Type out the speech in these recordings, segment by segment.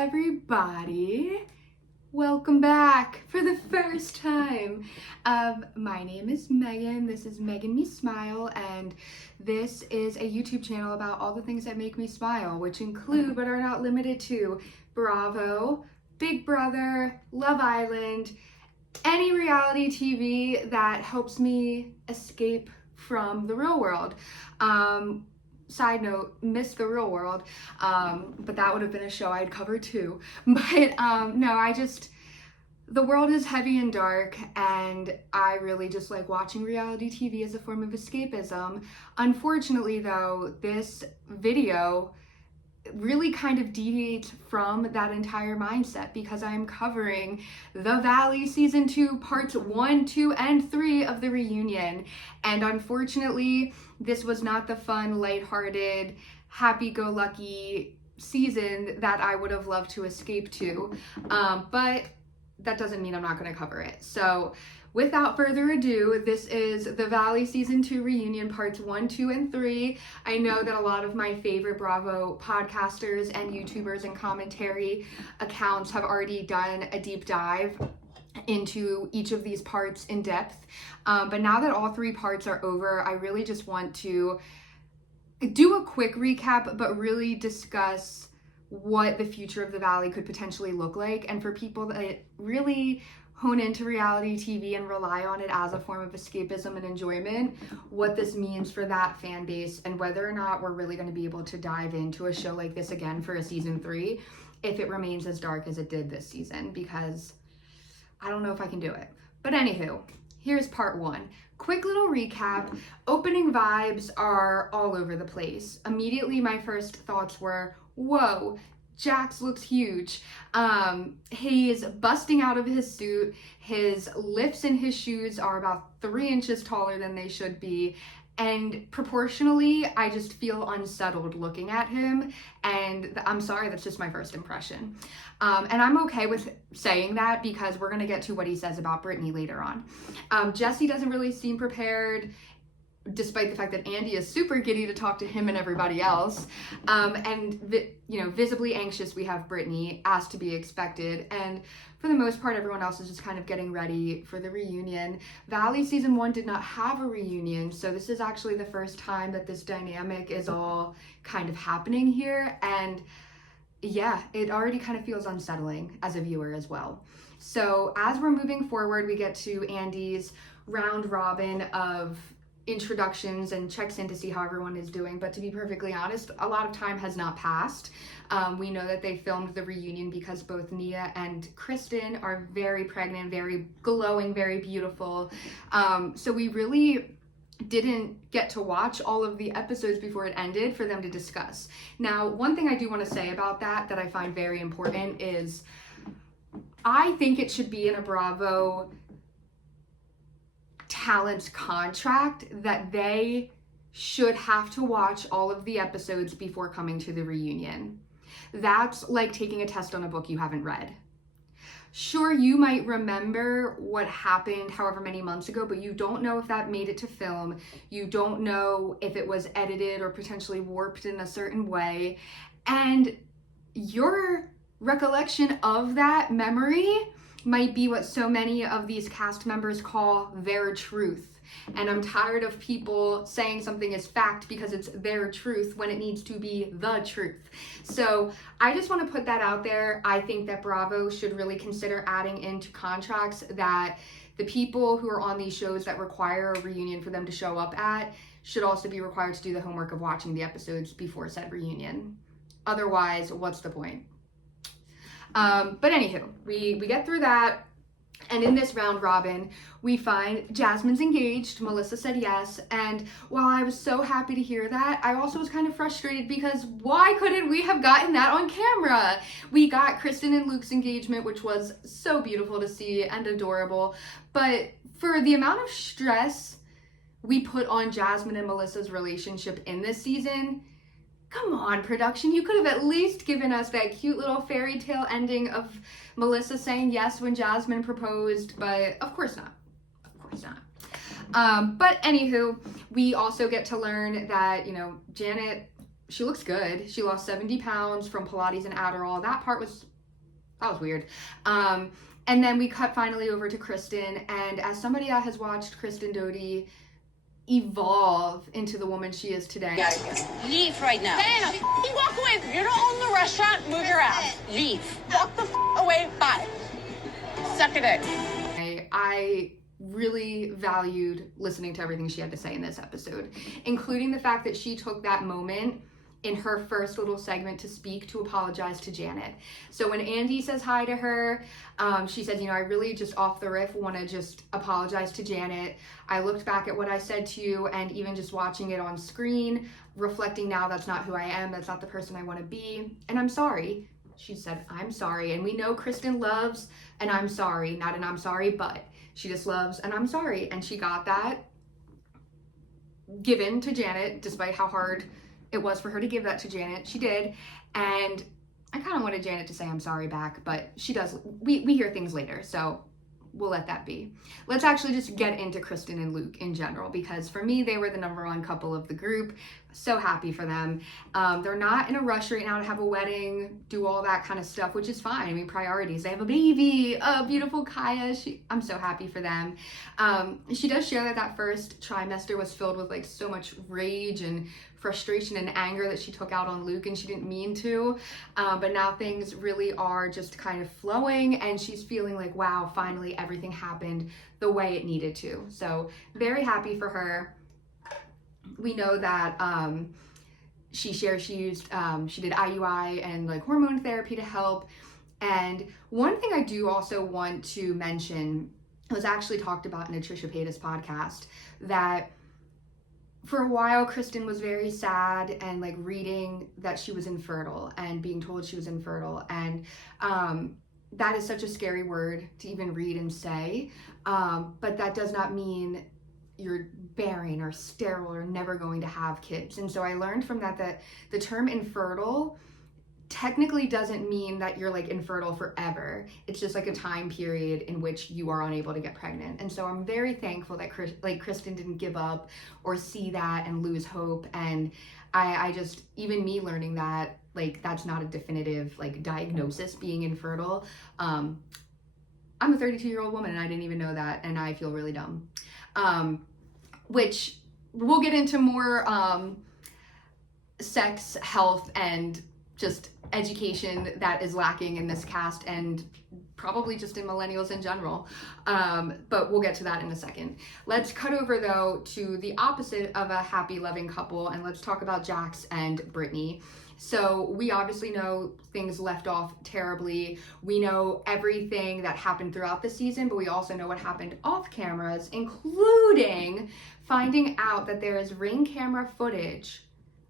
everybody. Welcome back for the first time. My name is Megan. This is MeganMeSmile, and this is a YouTube channel about all the things that make me smile, which include but are not limited to Bravo, Big Brother, Love Island, any reality TV that helps me escape from the real world. Side note, miss the real world, but that would have been a show I'd cover too. But no, the world is heavy and dark, and I really just like watching reality TV as a form of escapism. Unfortunately though, this video really kind of deviates from that entire mindset because I'm covering The Valley Season 2 Parts 1, 2, and 3 of the reunion. And unfortunately, this was not the fun, lighthearted, happy-go-lucky season that I would have loved to escape to. But that doesn't mean I'm not going to cover it. So without further ado, this is The Valley Season 2 Reunion Parts 1, 2, and 3. I know that a lot of my favorite Bravo podcasters and YouTubers and commentary accounts have already done a deep dive into each of these parts in depth. But now that all three parts are over, I really just want to do a quick recap, but really discuss what the future of the Valley could potentially look like. And for people that really hone into reality TV and rely on it as a form of escapism and enjoyment, what this means for that fan base and whether or not we're really going to be able to dive into a show like this again for a season 3 if it remains as dark as it did this season, because I don't know if I can do it. But anywho, here's part 1. Quick little recap. Opening vibes are all over the place. Immediately my first thoughts were, whoa, Jax looks huge. He's busting out of his suit. His lips in his shoes are about 3 inches taller than they should be. And proportionally, I just feel unsettled looking at him. And I'm sorry, that's just my first impression. And I'm okay with saying that because we're going to get to what he says about Brittany later on. Jesse doesn't really seem prepared, despite the fact that Andy is super giddy to talk to him and everybody else. Visibly anxious, we have Brittany, as to be expected. And for the most part, everyone else is just kind of getting ready for the reunion. Valley Season 1 did not have a reunion, so this is actually the first time that this dynamic is all kind of happening here. And yeah, it already kind of feels unsettling as a viewer as well. So as we're moving forward, we get to Andy's round robin of introductions and checks in to see how everyone is doing. But to be perfectly honest, a lot of time has not passed. We know that they filmed the reunion because both Nia and Kristen are very pregnant, very glowing, very beautiful. So we really didn't get to watch all of the episodes before it ended for them to discuss. Now, one thing I do want to say about that I find very important is I think it should be in a Bravo talent's contract that they should have to watch all of the episodes before coming to the reunion. That's like taking a test on a book you haven't read. Sure, you might remember what happened however many months ago, but you don't know if that made it to film. You don't know if it was edited or potentially warped in a certain way. And your recollection of that memory might be what so many of these cast members call their truth. And I'm tired of people saying something is fact because it's their truth when it needs to be the truth. So I just want to put that out there. I think that Bravo should really consider adding into contracts that the people who are on these shows that require a reunion for them to show up at should also be required to do the homework of watching the episodes before said reunion. Otherwise, what's the point? But anywho, we get through that, and in this round robin, we find Jasmine's engaged. Melissa said yes, and while I was so happy to hear that, I also was kind of frustrated because why couldn't we have gotten that on camera? We got Kristen and Luke's engagement, which was so beautiful to see and adorable, but for the amount of stress we put on Jasmine and Melissa's relationship in this season, come on, production, you could have at least given us that cute little fairy tale ending of Melissa saying yes when Jasmine proposed, but of course not. Of course not. But anywho, we also get to learn that, Janet she looks good. She lost 70 pounds from Pilates and Adderall. That was weird. And then we cut finally over to Kristen, and as somebody that has watched Kristen Doty evolve into the woman she is today. Leave right now. Diana, you walk away. You don't own the restaurant. Move your ass. Leave. Walk the away. Bye. Suck it in. I really valued listening to everything she had to say in this episode, including the fact that she took that moment in her first little segment to speak to apologize to Janet. So when Andy says hi to her, she says, I really just off the riff want to just apologize to Janet. I looked back at what I said to you, and even just watching it on screen, reflecting now, that's not who I am, that's not the person I want to be, and I'm sorry. She said, I'm sorry. And we know Kristen loves an I'm sorry, not an I'm sorry, but she just loves an I'm sorry. And she got that given to Janet, despite how hard it was for her to give that to Janet. She did. And I kind of wanted Janet to say I'm sorry back, but she does. We hear things later, so we'll let that be. Let's actually just get into Kristen and Luke in general, because for me, they were the #1 couple of the group. So happy for them. They're not in a rush right now to have a wedding, do all that kind of stuff, which is fine. I mean, priorities. They have a baby, a beautiful Kaya. I'm so happy for them. She does share that first trimester was filled with like so much rage and frustration and anger that she took out on Luke, and she didn't mean to, but now things really are just kind of flowing, and she's feeling like, wow, finally everything happened the way it needed to. So very happy for her. We know that she shares she did IUI and like hormone therapy to help. And one thing I do also want to mention was actually talked about in a Trisha Paytas podcast, that for a while, Kristen was very sad and like reading that she was infertile and being told she was infertile. And that is such a scary word to even read and say. But that does not mean you're barren or sterile or never going to have kids. And so I learned from that the term infertile technically doesn't mean that you're like infertile forever. It's just like a time period in which you are unable to get pregnant. And so I'm very thankful that Kristen didn't give up or see that and lose hope. And I just, even me learning that, like, that's not a definitive like diagnosis, being infertile. I'm a 32-year-old woman and I didn't even know that, and I feel really dumb. Which we'll get into more sex, health, and just education that is lacking in this cast, and probably just in millennials in general. But we'll get to that in a second. Let's cut over though to the opposite of a happy, loving couple, and let's talk about Jax and Brittany. So we obviously know things left off terribly. We know everything that happened throughout the season, but we also know what happened off cameras, including finding out that there is ring camera footage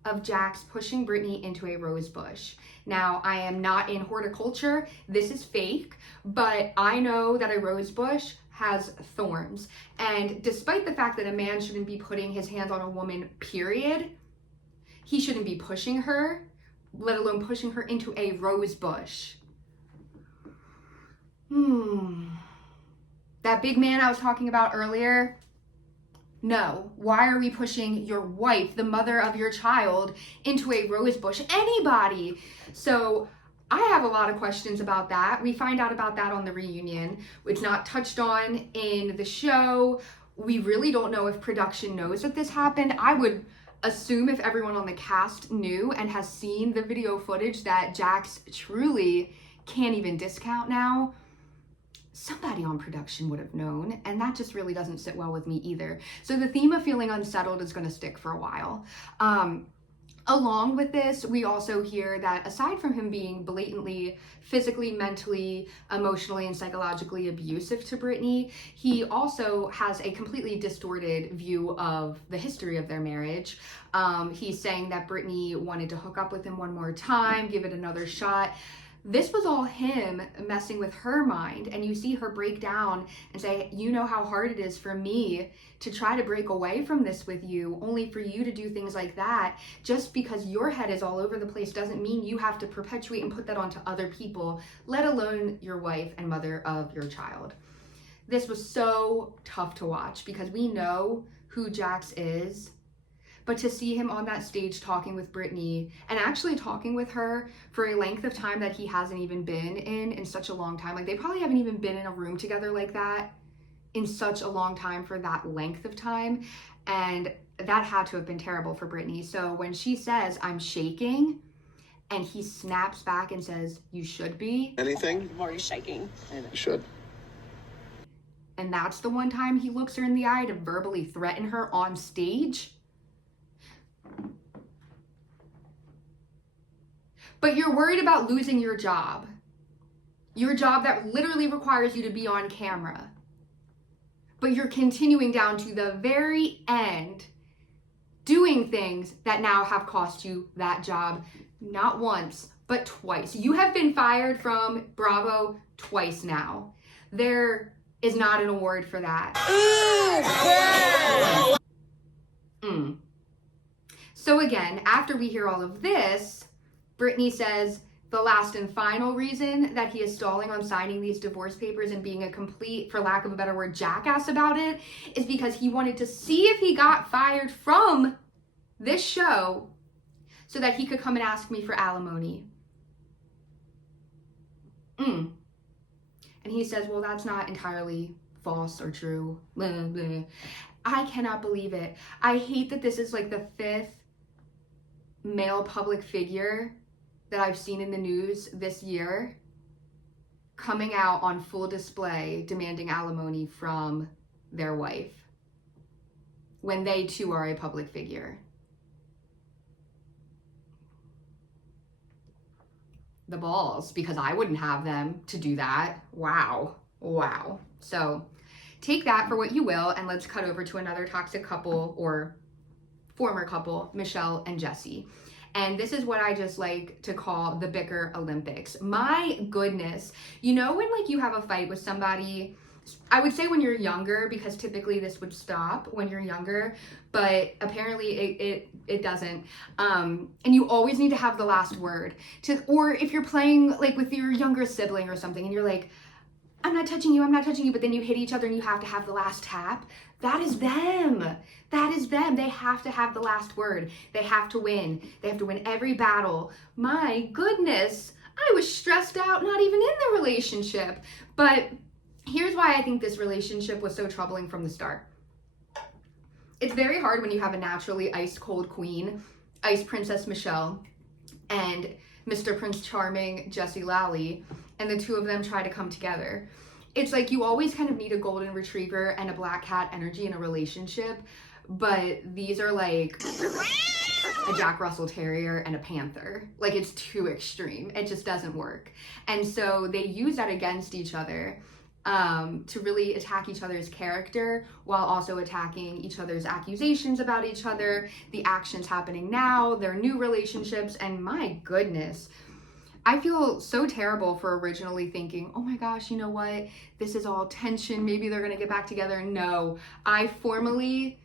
of Jax pushing Brittany into a rose bush. Now, I am not in horticulture. This is fake, but I know that a rose bush has thorns. And despite the fact that a man shouldn't be putting his hands on a woman, period, he shouldn't be pushing her, let alone pushing her into a rose bush. That big man I was talking about earlier, no. Why are we pushing your wife, the mother of your child, into a rose bush? Anybody. So I have a lot of questions about that. We find out about that on the reunion. It's not touched on in the show. We really don't know if production knows that this happened. I would assume if everyone on the cast knew and has seen the video footage that Jax truly can't even discount now, somebody on production would have known, and that just really doesn't sit well with me either. So the theme of feeling unsettled is going to stick for a while. Along with this, we also hear that aside from him being blatantly physically, mentally, emotionally, and psychologically abusive to Brittany, he also has a completely distorted view of the history of their marriage. He's saying that Brittany wanted to hook up with him one more time, give it another shot. This was all him messing with her mind, and you see her break down and say, you know how hard it is for me to try to break away from this with you, only for you to do things like that. Just because your head is all over the place doesn't mean you have to perpetuate and put that onto other people, let alone your wife and mother of your child. This was so tough to watch because we know who Jax is, But to see him on that stage talking with Britney and actually talking with her for a length of time that he hasn't even been in such a long time. Like, they probably haven't even been in a room together like that in such a long time for that length of time. And that had to have been terrible for Britney. So when she says, I'm shaking, and he snaps back and says, you should be. Anything? I'm already shaking. You should. And that's the one time he looks her in the eye to verbally threaten her on stage. But you're worried about losing your job that literally requires you to be on camera. But you're continuing down to the very end, doing things that now have cost you that job, not once, but twice. You have been fired from Bravo twice now. There is not an award for that. So again, after we hear all of this, Britney says the last and final reason that he is stalling on signing these divorce papers and being a complete, for lack of a better word, jackass about it is because he wanted to see if he got fired from this show so that he could come and ask me for alimony. And he says, well, that's not entirely false or true. Blah, blah. I cannot believe it. I hate that this is like the 5th male public figure that I've seen in the news this year coming out on full display demanding alimony from their wife when they too are a public figure. The balls, because I wouldn't have them to do that. Wow. So take that for what you will, and let's cut over to another toxic couple, or former couple, Michelle and Jesse. And this is what I just like to call the bicker Olympics. My goodness. You know when like you have a fight with somebody, I would say when you're younger, because typically this would stop when you're younger, but apparently it doesn't. And you always need to have the last word. Or if you're playing like with your younger sibling or something and you're like, I'm not touching you, but then you hit each other and you have to have the last tap. That is them. They have to have the last word. They have to win. They have to win every battle. My goodness, I was stressed out, not even in the relationship. But here's why I think this relationship was so troubling from the start. It's very hard when you have a naturally ice cold queen, Ice Princess Michelle, and Mr. Prince Charming Jesse Lally, and the two of them try to come together. It's like you always kind of need a golden retriever and a black cat energy in a relationship, but these are like a Jack Russell Terrier and a panther. Like, it's too extreme. It just doesn't work. And so they use that against each other to really attack each other's character while also attacking each other's accusations about each other, the actions happening now, their new relationships, and my goodness, I feel so terrible for originally thinking, oh my gosh, you know what? This is all tension. Maybe they're going to get back together. No, I formally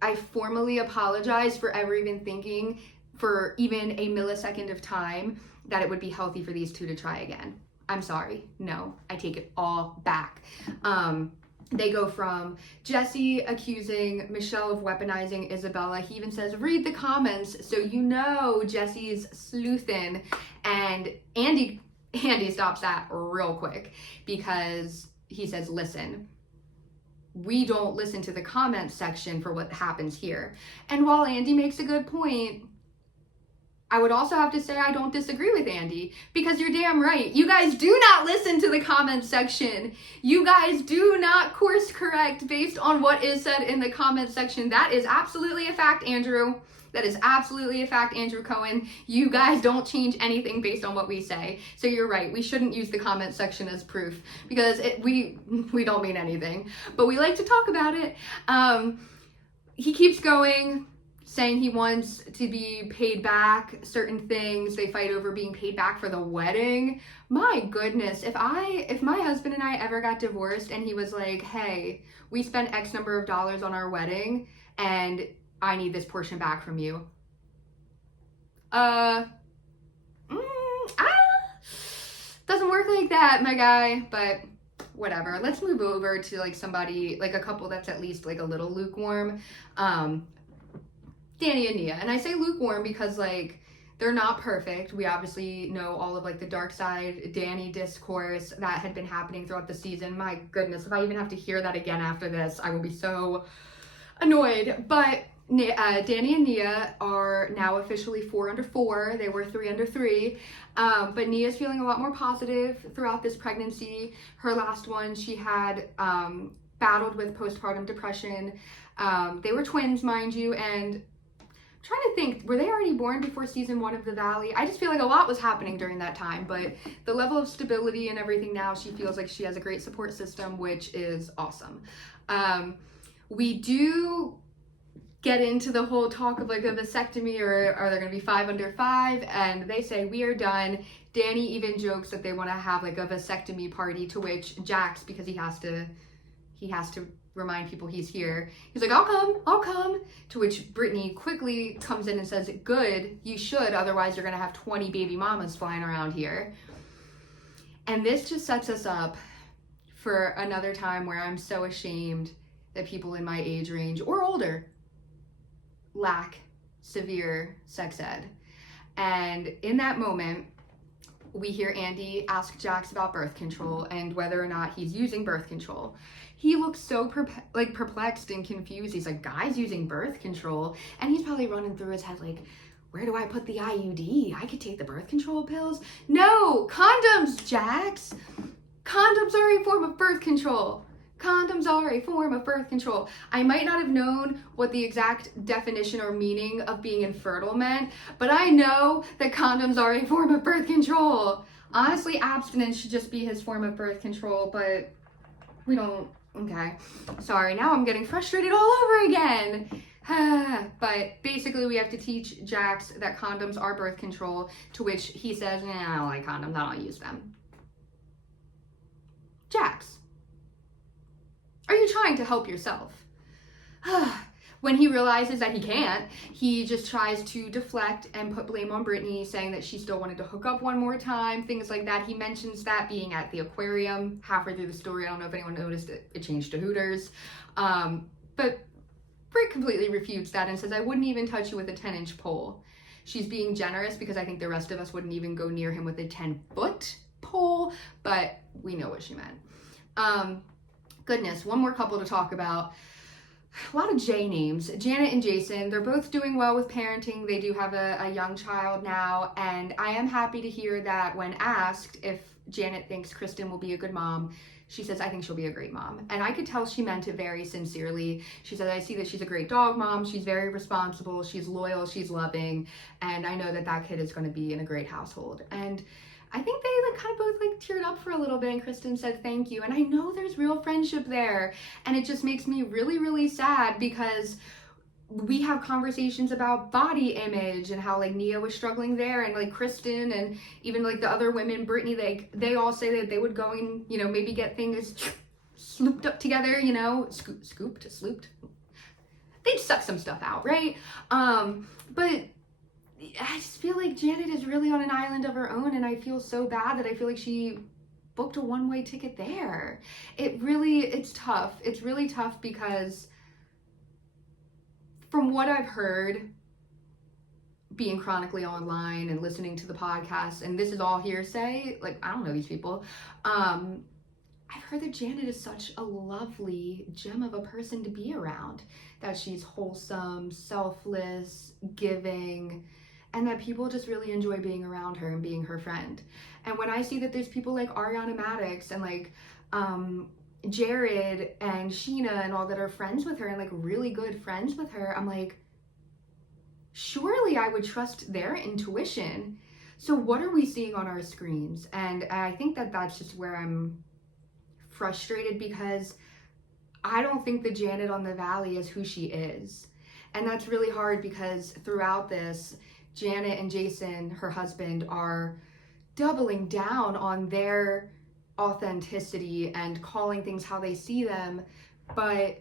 apologize for ever even thinking for even a millisecond of time that it would be healthy for these two to try again. I'm sorry. No, I take it all back. They go from Jesse accusing Michelle of weaponizing Isabella. He even says, read the comments so you know Jesse's sleuthing. And Andy stops that real quick because he says, listen, we don't listen to the comments section for what happens here. And while Andy makes a good point, I would also have to say I don't disagree with Andy, because you're damn right. You guys do not listen to the comments section. You guys do not course correct based on what is said in the comments section. That is absolutely a fact, Andrew. That is absolutely a fact, Andrew Cohen. You guys don't change anything based on what we say. So you're right. We shouldn't use the comment section as proof, because we don't mean anything. But we like to talk about it. He keeps going, saying he wants to be paid back certain things. They fight over being paid back for the wedding. My goodness, if my husband and I ever got divorced and he was like, hey, we spent X number of dollars on our wedding and I need this portion back from you. Doesn't work like that, my guy, but whatever. Let's move over to like somebody, like a couple that's at least like a little lukewarm. Danny and Nia. And I say lukewarm because, like, they're not perfect. We obviously know all of, like, the dark side Danny discourse that had been happening throughout the season. My goodness, if I even have to hear that again after this, I will be so annoyed. But Danny and Nia are now officially 4 under 4. They were 3 under 3. But Nia's feeling a lot more positive throughout this pregnancy. Her last one, she had battled with postpartum depression. They were twins, mind you, and I'm trying to think, were they already born before season 1 of The Valley? I just feel like a lot was happening during that time, but the level of stability and everything now, she feels like she has a great support system, which is awesome. We do get into the whole talk of like a vasectomy, or are there going to be 5 under 5? And they say we are done. Danny even jokes that they want to have like a vasectomy party, to which Jax, because he has to remind people he's here, he's like, I'll come. To which Brittany quickly comes in and says, good, you should, otherwise you're going to have 20 baby mamas flying around here. And this just sets us up for another time where I'm so ashamed that people in my age range or older lack severe sex ed. And in that moment, we hear Andy ask Jax about birth control and whether or not he's using birth control. He looks so perplexed and confused. He's like, guys using birth control? And he's probably running through his head like, where do I put the IUD? I could take the birth control pills. No, condoms, Jax. Condoms are a form of birth control. Condoms are a form of birth control. I might not have known what the exact definition or meaning of being infertile meant, but I know that condoms are a form of birth control. Honestly, abstinence should just be his form of birth control, but we don't. Okay. Sorry, now I'm getting frustrated all over again. But basically, we have to teach Jax that condoms are birth control, to which he says, nah, I don't like condoms, I don't use them. Jax, are you trying to help yourself? When he realizes that he can't, he just tries to deflect and put blame on Brittany, saying that she still wanted to hook up one more time, things like that. He mentions that being at the aquarium halfway through the story. I don't know if anyone noticed it changed to Hooters. But Britt completely refutes that and says, I wouldn't even touch you with a 10-inch pole. She's being generous because I think the rest of us wouldn't even go near him with a 10-foot pole, but we know what she meant. Goodness, one more couple to talk about. A lot of J names. Janet and Jason, they're both doing well with parenting. They do have a young child now, and I am happy to hear that when asked if Janet thinks Kristen will be a good mom, she says, I think she'll be a great mom. And I could tell she meant it very sincerely. She said, I see that she's a great dog mom. She's very responsible. She's loyal. She's loving. And I know that that kid is going to be in a great household. And I think they like kind of both like teared up for a little bit, and Kristen said thank you. And I know there's real friendship there. And it just makes me really, really sad because we have conversations about body image and how like Nia was struggling there, and like Kristen and even like the other women, Brittany, they all say that they would go and, you know, maybe get things slooped up together, you know, slooped. They'd suck some stuff out, right? But I just feel like Janet is really on an island of her own, and I feel so bad that I feel like she booked a one-way ticket there. It's tough. It's really tough because from what I've heard, being chronically online and listening to the podcast, and this is all hearsay, like I don't know these people, I've heard that Janet is such a lovely gem of a person to be around, that she's wholesome, selfless, giving, and that people just really enjoy being around her and being her friend. And when I see that there's people like Ariana Madix and like Jared and Sheena and all that are friends with her and like really good friends with her, I'm like, surely I would trust their intuition. So what are we seeing on our screens? And I think that that's just where I'm frustrated, because I don't think the Janet on the Valley is who she is. And that's really hard because throughout this, Janet and Jason, her husband, are doubling down on their authenticity and calling things how they see them. But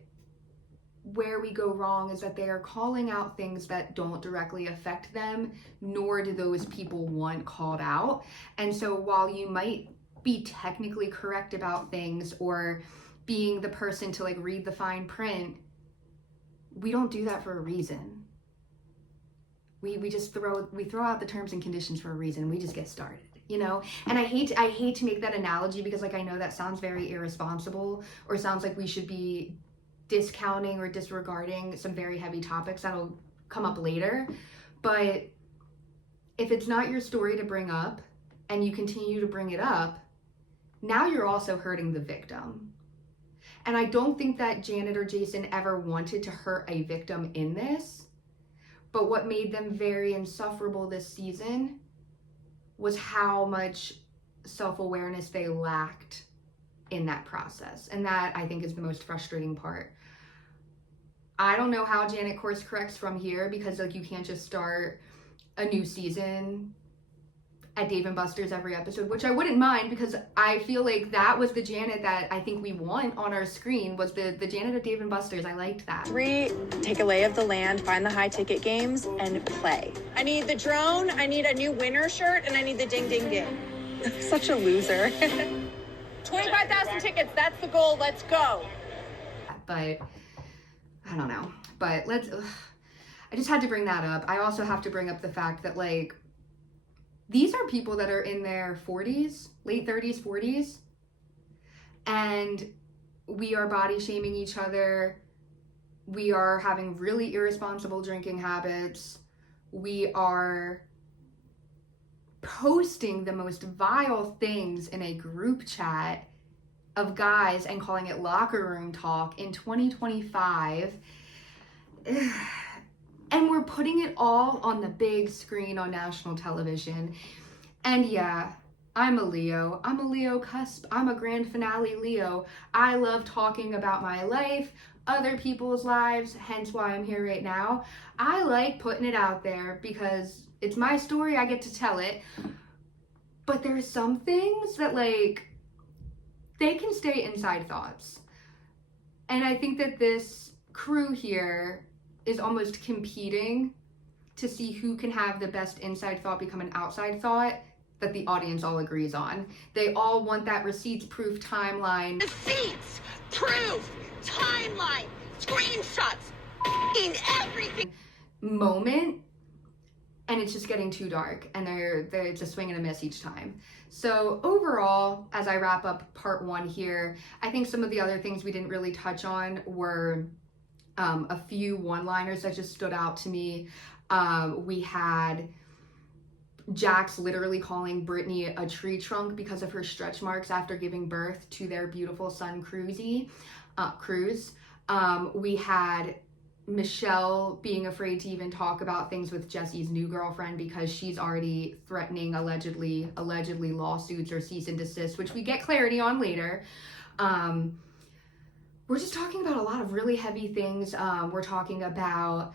where we go wrong is that they are calling out things that don't directly affect them, nor do those people want called out. And so while you might be technically correct about things or being the person to like read the fine print, we don't do that for a reason. we just throw out the terms and conditions for a reason, and we just get started, you know? And I hate to make that analogy because like I know that sounds very irresponsible, or sounds like we should be discounting or disregarding some very heavy topics that'll come up later. But if it's not your story to bring up and you continue to bring it up, now you're also hurting the victim. And I don't think that Janet or Jason ever wanted to hurt a victim in this. But what made them very insufferable this season was how much self-awareness they lacked in that process. And that, I think, is the most frustrating part. I don't know how Janet course corrects from here, because like you can't just start a new season at Dave & Buster's every episode, which I wouldn't mind, because I feel like that was the Janet that I think we want on our screen, was the Janet at Dave & Buster's. I liked that. 3, take a lay of the land, find the high ticket games, and play. I need the drone, I need a new winter shirt, and I need the ding ding ding. Such a loser. 25,000 tickets, that's the goal, let's go. But I don't know, but I just had to bring that up. I also have to bring up the fact that like, these are people that are in their 40s, late 30s, 40s, and we are body shaming each other. We are having really irresponsible drinking habits. We are posting the most vile things in a group chat of guys and calling it locker room talk in 2025. And we're putting it all on the big screen on national television. And yeah, I'm a Leo. I'm a Leo cusp. I'm a grand finale Leo. I love talking about my life, other people's lives, hence why I'm here right now. I like putting it out there because it's my story, I get to tell it. But there's some things that like, they can stay inside thoughts. And I think that this crew here is almost competing to see who can have the best inside thought become an outside thought that the audience all agrees on. They all want that receipts, proof, timeline. Receipts, proof, timeline, screenshots, in everything. Moment, and it's just getting too dark, and they're just swing and a miss each time. So overall, as I wrap up part 1 here, I think some of the other things we didn't really touch on were a few one-liners that just stood out to me. We had Jax literally calling Brittany a tree trunk because of her stretch marks after giving birth to their beautiful son, Cruz. We had Michelle being afraid to even talk about things with Jesse's new girlfriend because she's already threatening allegedly lawsuits or cease and desist, which we get clarity on later. We're just talking about a lot of really heavy things. We're talking about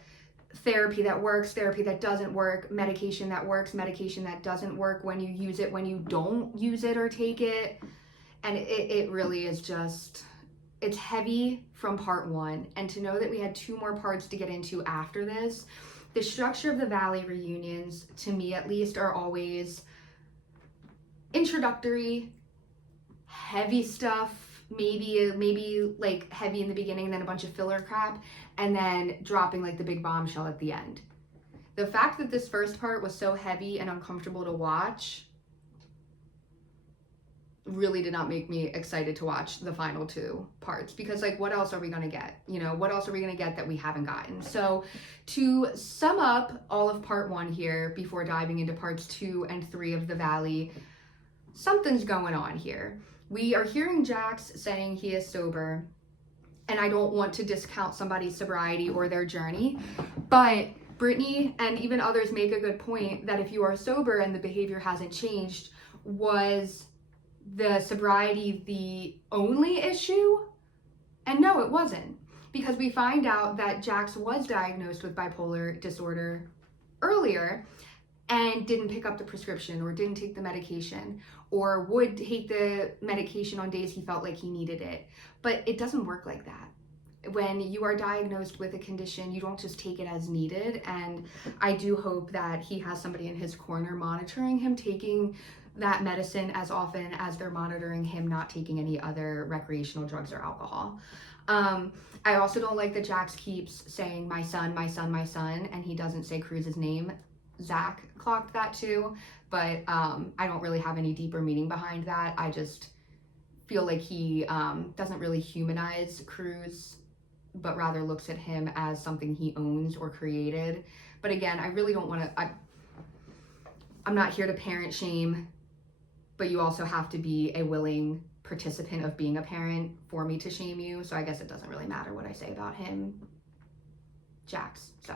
therapy that works, therapy that doesn't work, medication that works, medication that doesn't work, when you use it, when you don't use it or take it. And it really is just, it's heavy from part 1. And to know that we had 2 more parts to get into after this, the structure of the Valley reunions, to me at least, are always introductory, heavy stuff, maybe like heavy in the beginning and then a bunch of filler crap, and then dropping like the big bombshell at the end. The fact that this first part was so heavy and uncomfortable to watch really did not make me excited to watch the final 2 parts, because like, what else are we gonna get? You know, what else are we gonna get that we haven't gotten? So to sum up all of part 1 here before diving into parts 2 and 3 of the Valley, something's going on here. We are hearing Jax saying he is sober, and I don't want to discount somebody's sobriety or their journey, but Brittany and even others make a good point that if you are sober and the behavior hasn't changed, was the sobriety the only issue? And no, it wasn't, because we find out that Jax was diagnosed with bipolar disorder earlier and didn't pick up the prescription or didn't take the medication, or would take the medication on days he felt like he needed it. But it doesn't work like that. When you are diagnosed with a condition, you don't just take it as needed. And I do hope that he has somebody in his corner monitoring him, taking that medicine as often as they're monitoring him not taking any other recreational drugs or alcohol. I also don't like that Jax keeps saying my son, my son, my son, and he doesn't say Cruz's name. Zach clocked that too, but I don't really have any deeper meaning behind that. I just feel like he doesn't really humanize Cruz, but rather looks at him as something he owns or created. But again, I really don't want to, I'm not here to parent shame, but you also have to be a willing participant of being a parent for me to shame you. So I guess it doesn't really matter what I say about him, Jax. So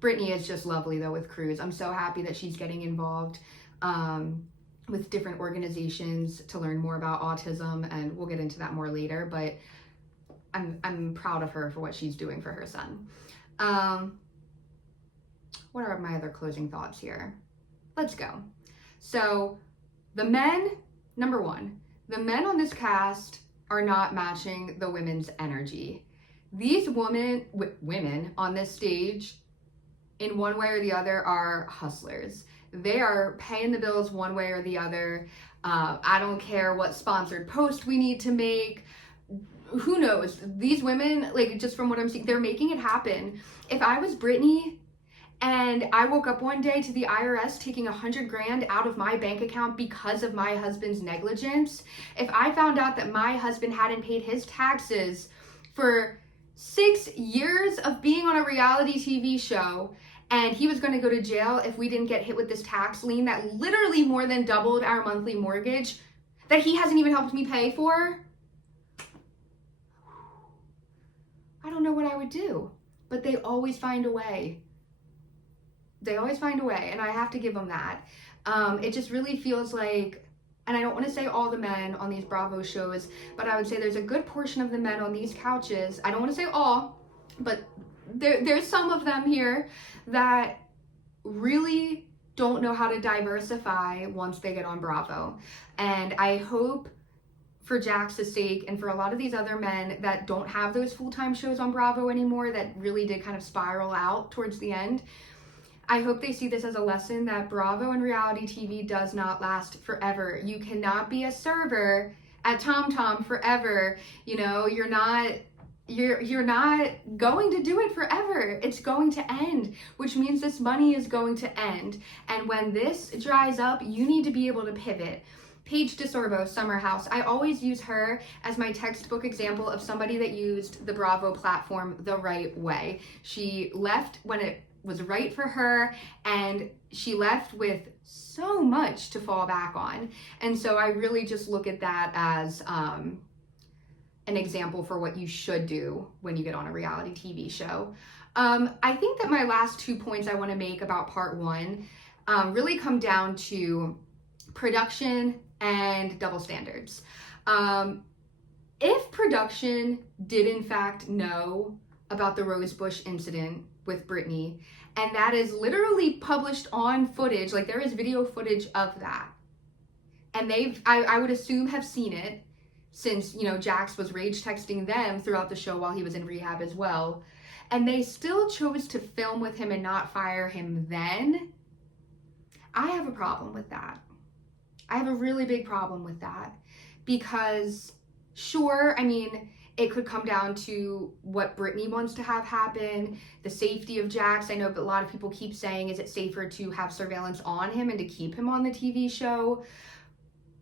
Brittany is just lovely though with Cruz. I'm so happy that she's getting involved with different organizations to learn more about autism, and we'll get into that more later, but I'm proud of her for what she's doing for her son. What are my other closing thoughts here? Let's go. So the men, number one, the men on this cast are not matching the women's energy. These women on this stage, in one way or the other, are hustlers. They are paying the bills one way or the other. I don't care what sponsored post we need to make. Who knows? These women, like, just from what I'm seeing, they're making it happen. If I was Brittany and I woke up one day to the IRS taking $100 grand out of my bank account because of my husband's negligence, if I found out that my husband hadn't paid his taxes for 6 years of being on a reality TV show, and he was going to go to jail if we didn't get hit with this tax lien that literally more than doubled our monthly mortgage that he hasn't even helped me pay for, I don't know what I would do. But they always find a way. They always find a way, and I have to give them that. It just really feels like, and I don't want to say all the men on these Bravo shows, but I would say there's a good portion of the men on these couches, I don't want to say all, but there's some of them here that really don't know how to diversify once they get on Bravo. And I hope for Jax's sake and for a lot of these other men that don't have those full-time shows on Bravo anymore that really did kind of spiral out towards the end, I hope they see this as a lesson that Bravo and reality TV does not last forever. You cannot be a server at TomTom forever. You know, you're not going to do it forever. It's going to end, which means this money is going to end. And when this dries up, you need to be able to pivot. Paige DeSorbo, Summer House. I always use her as my textbook example of somebody that used the Bravo platform the right way. She left when it was right for her, and she left with so much to fall back on. And so I really just look at that as an example for what you should do when you get on a reality TV show. I think that my last 2 points I want to make about part one really come down to production and double standards. If production did in fact know about the Rosebush incident with Brittany, and that is literally published on footage, like there is video footage of that, and I would assume have seen it, since, you know, Jax was rage texting them throughout the show while he was in rehab as well, and they still chose to film with him and not fire him then, I have a problem with that. I have a really big problem with that, because sure, I mean, it could come down to what Brittany wants to have happen, the safety of Jax. I know a lot of people keep saying, is it safer to have surveillance on him and to keep him on the TV show?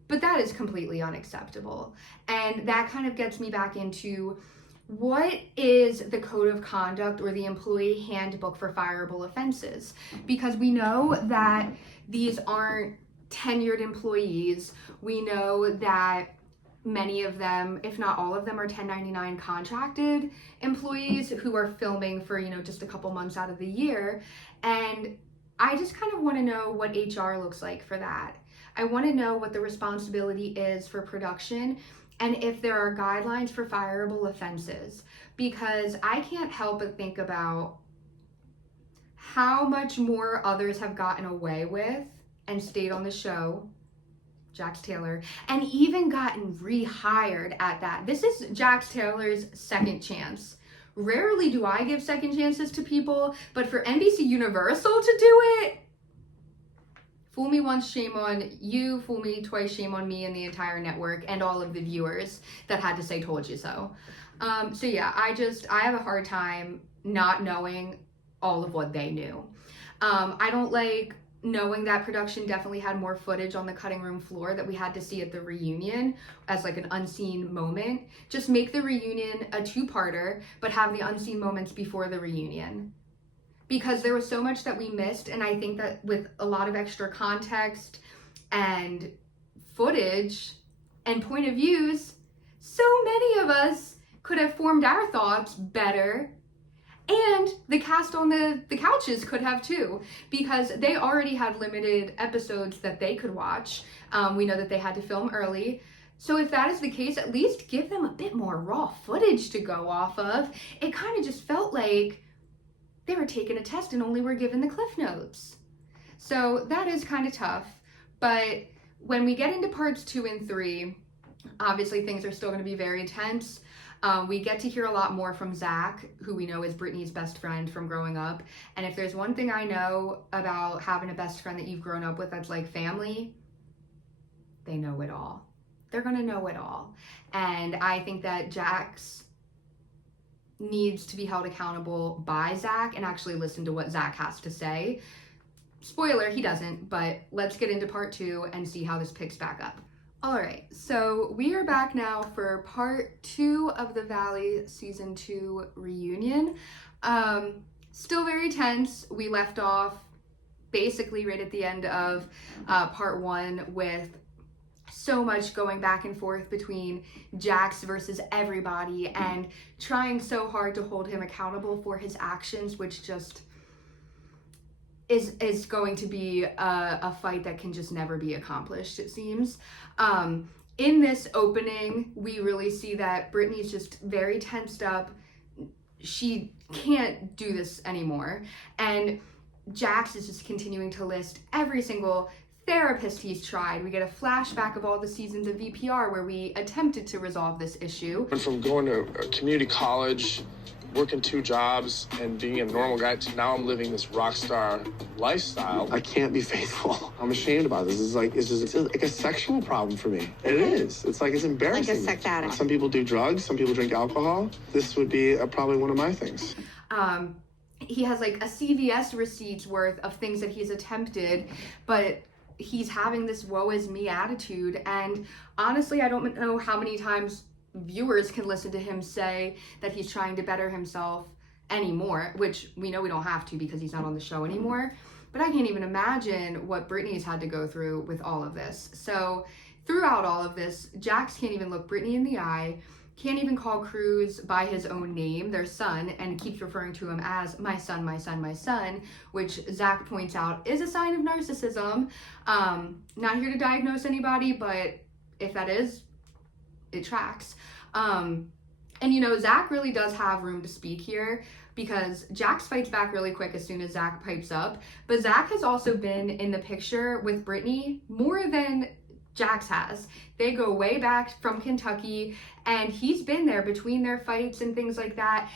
But that is completely unacceptable. And that kind of gets me back into, what is the code of conduct or the employee handbook for fireable offenses? Because we know that these aren't tenured employees. We know that many of them, if not all of them, are 1099 contracted employees who are filming for, you know, just a couple months out of the year. And I just kind of want to know what HR looks like for that. I want to know what the responsibility is for production and if there are guidelines for fireable offenses, because I can't help but think about how much more others have gotten away with and stayed on the show, Jax Taylor, and even gotten rehired at that. This is Jax Taylor's second chance. Rarely do I give second chances to people, but for NBC Universal to do it, Fool me once, shame on you. Fool me twice, shame on me and the entire network and all of the viewers that had to say told you so. So yeah, I have a hard time not knowing all of what they knew. I don't like knowing that production definitely had more footage on the cutting room floor that we had to see at the reunion as like an unseen moment. Just make the reunion a two-parter, but have the unseen moments before the reunion. Because there was so much that we missed, and I think that with a lot of extra context and footage and point of views, so many of us could have formed our thoughts better, and the cast on the couches could have too, because they already had limited episodes that they could watch. We know that they had to film early. So if that is the case, at least give them a bit more raw footage to go off of. It kind of just felt like they were taking a test and only were given the cliff notes. So that is kind of tough. But when we get into parts 2 and 3, obviously things are still going to be very tense. We get to hear a lot more from Zach, who we know is Brittany's best friend from growing up. And if there's one thing I know about having a best friend that you've grown up with that's like family, they know it all. They're going to know it all. And I think that Jax needs to be held accountable by Zach and actually listen to what Zach has to say. Spoiler, he doesn't, but let's get into part 2 and see how this picks back up. All right, so we are back now for part 2 of the Valley season 2 reunion. Still very tense. We left off basically right at the end of part 1 with so much going back and forth between Jax versus everybody and trying so hard to hold him accountable for his actions, which just is going to be a fight that can just never be accomplished, it seems. In this opening, we really see that Brittany's just very tensed up. She can't do this anymore. And Jax is just continuing to list every single therapist he's tried. We get a flashback of all the seasons of VPR where we attempted to resolve this issue. And from going to a community college, working 2 jobs, and being a normal guy, to now I'm living this rock star lifestyle. I can't be faithful. I'm ashamed about this. It's like a sexual problem for me. It is. It's like, it's embarrassing. Like a sex addict. Some people do drugs. Some people drink alcohol. This would be probably one of my things. He has like a CVS receipts worth of things that he's attempted, but he's having this woe is me attitude. And honestly, I don't know how many times viewers can listen to him say that he's trying to better himself anymore, which we know we don't have to because he's not on the show anymore. But I can't even imagine what Brittany's had to go through with all of this. So throughout all of this, Jax can't even look Brittany in the eye, can't even call Cruz by his own name, their son, and keeps referring to him as my son, my son, my son, which Zach points out is a sign of narcissism. Not here to diagnose anybody, but if that is, it tracks. And you know, Zach really does have room to speak here because Jax fights back really quick as soon as Zach pipes up. But Zach has also been in the picture with Brittany more than Jax has. They go way back from Kentucky, and he's been there between their fights and things like that.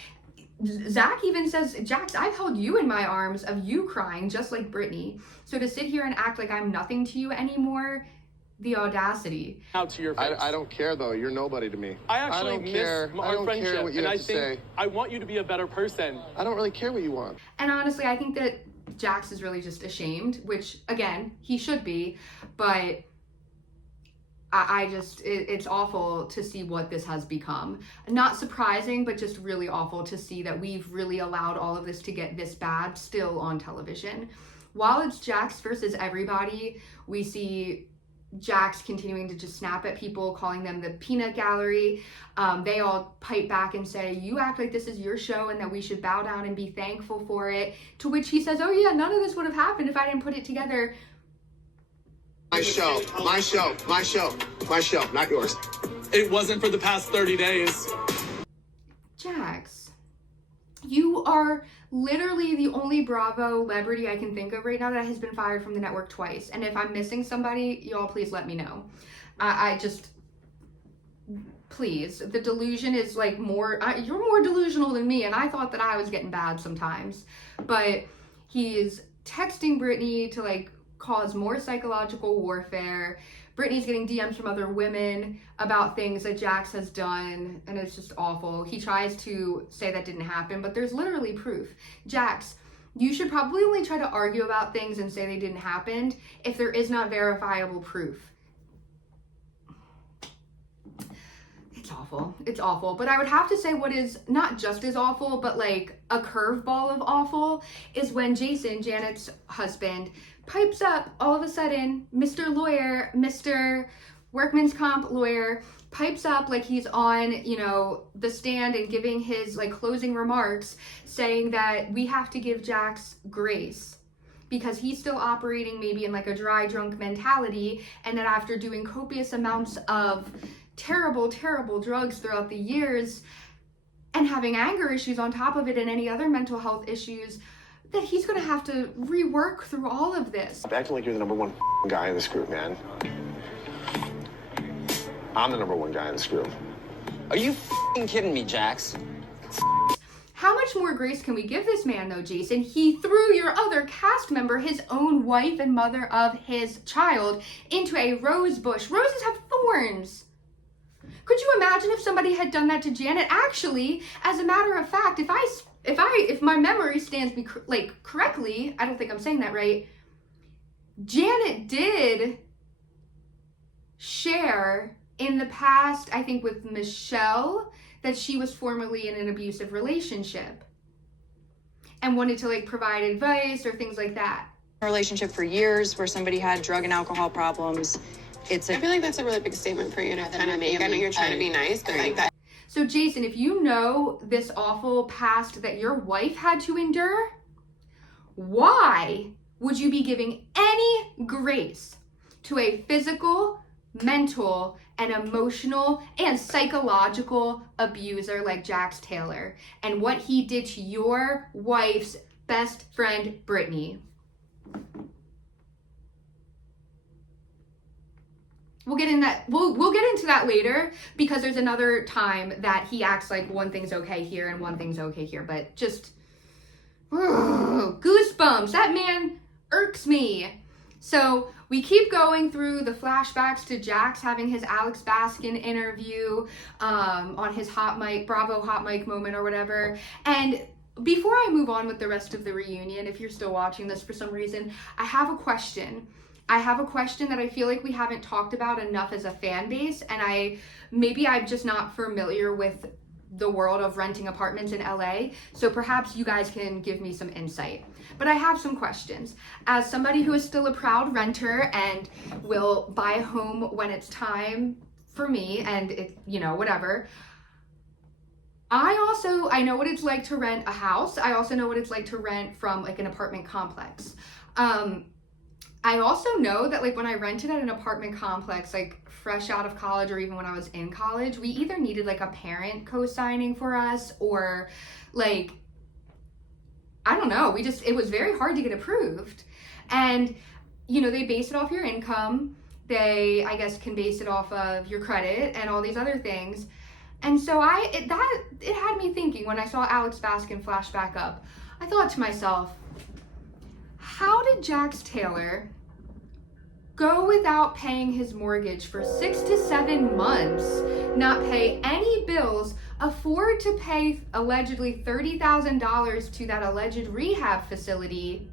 Zach even says, Jax, I've held you in my arms of you crying just like Brittany. So to sit here and act like I'm nothing to you anymore, the audacity. Out to your face. I don't care though. You're nobody to me. I actually don't miss care. I our don't friendship, care what you and have I to think say. I want you to be a better person. I don't really care what you want. And honestly, I think that Jax is really just ashamed, which again, he should be, but it's awful to see what this has become. Not surprising, but just really awful to see that we've really allowed all of this to get this bad still on television. While it's Jax versus everybody, we see Jax continuing to just snap at people, calling them the peanut gallery. They all pipe back and say, you act like this is your show and that we should bow down and be thankful for it. To which he says, oh yeah, none of this would have happened if I didn't put it together. My show, my show, my show, my show, not yours. It wasn't for the past 30 days. Jax, you are literally the only Bravo celebrity I can think of right now that has been fired from the network twice. And if I'm missing somebody, y'all please let me know. I just, please, the delusion is like more, you're more delusional than me, and I thought that I was getting bad sometimes. But he's texting Brittany to like cause more psychological warfare. Brittany's getting DMs from other women about things that Jax has done, and it's just awful. He tries to say that didn't happen, but there's literally proof. Jax, you should probably only try to argue about things and say they didn't happen if there is not verifiable proof. It's awful. It's awful. But I would have to say what is not just as awful, but like a curveball of awful is when Jason, Janet's husband, pipes up all of a sudden, Mr. Lawyer, Mr. Workman's Comp lawyer, pipes up like he's on, you know, the stand and giving his like closing remarks saying that we have to give Jax grace because he's still operating maybe in like a dry drunk mentality, and that after doing copious amounts of terrible drugs throughout the years and having anger issues on top of it and any other mental health issues, that he's gonna have to rework through all of this. Stop acting like you're the number one guy in this group, man. I'm the number one guy in this group. Are you kidding me, Jax? How much more grace can we give this man though, Jason? He threw your other cast member, his own wife and mother of his child, into a rose bush. Roses have thorns. Could you imagine if somebody had done that to Janet? Actually, as a matter of fact, if my memory stands me correctly, I don't think I'm saying that right, Janet did share in the past, I think with Michelle, that she was formerly in an abusive relationship and wanted to like provide advice or things like that. A relationship for years where somebody had drug and alcohol problems. I feel like that's a really big statement for you to kind of make. I know you're trying to be nice, but like that. So Jason, if you know this awful past that your wife had to endure, why would you be giving any grace to a physical, mental, and emotional and psychological abuser like Jax Taylor and what he did to your wife's best friend, Brittany? We'll get into that later, because there's another time that he acts like one thing's okay here and one thing's okay here, but just goosebumps. That man irks me. So we keep going through the flashbacks to Jax having his Alex Baskin interview on his hot mic, Bravo hot mic moment or whatever. And before I move on with the rest of the reunion, if you're still watching this for some reason, I have a question. I have a question that I feel like we haven't talked about enough as a fan base, and maybe I'm just not familiar with the world of renting apartments in LA, so perhaps you guys can give me some insight. But I have some questions. As somebody who is still a proud renter and will buy a home when it's time for me and it, you know, whatever, I know what it's like to rent a house. I also know what it's like to rent from like an apartment complex. I also know that like when I rented at an apartment complex, like fresh out of college or even when I was in college, we either needed like a parent co-signing for us or like, I don't know, it was very hard to get approved. And, you know, they base it off your income. They, I guess, can base it off of your credit and all these other things. And so it had me thinking when I saw Alex Baskin flash back up. I thought to myself, how did Jax Taylor go without paying his mortgage for 6 to 7 months, not pay any bills, afford to pay allegedly $30,000 to that alleged rehab facility,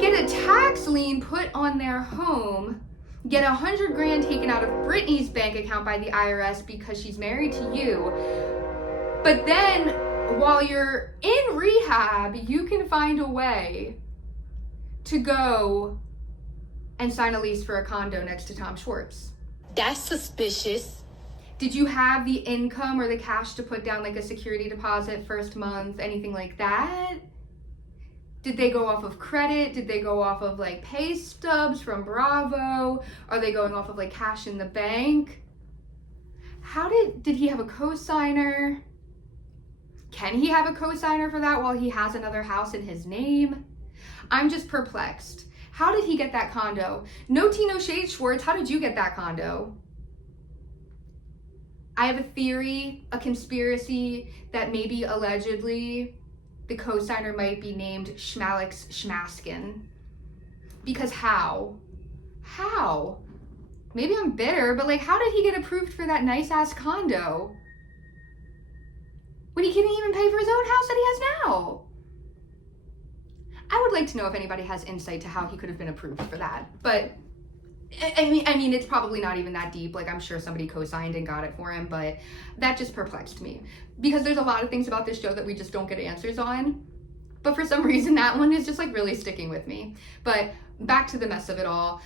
get a tax lien put on their home, get $100,000 taken out of Brittany's bank account by the IRS because she's married to you, but then while you're in rehab, you can find a way to go and sign a lease for a condo next to Tom Schwartz? That's suspicious. Did you have the income or the cash to put down like a security deposit first month, anything like that? Did they go off of credit? Did they go off of like pay stubs from Bravo? Are they going off of like cash in the bank? Did he have a co-signer? Can he have a co-signer for that while he has another house in his name? I'm just perplexed. How did he get that condo? No tea, no shade, Schwartz. How did you get that condo? I have a theory, a conspiracy, that maybe allegedly the co-signer might be named Schmalix Schmaskin. Because how? Maybe I'm bitter, but like, how did he get approved for that nice ass condo when he couldn't even pay for his own house that he has now? I would like to know if anybody has insight to how he could have been approved for that. But I mean, it's probably not even that deep. Like, I'm sure somebody co-signed and got it for him, but that just perplexed me because there's a lot of things about this show that we just don't get answers on. But for some reason, that one is just like really sticking with me. But back to the mess of it all.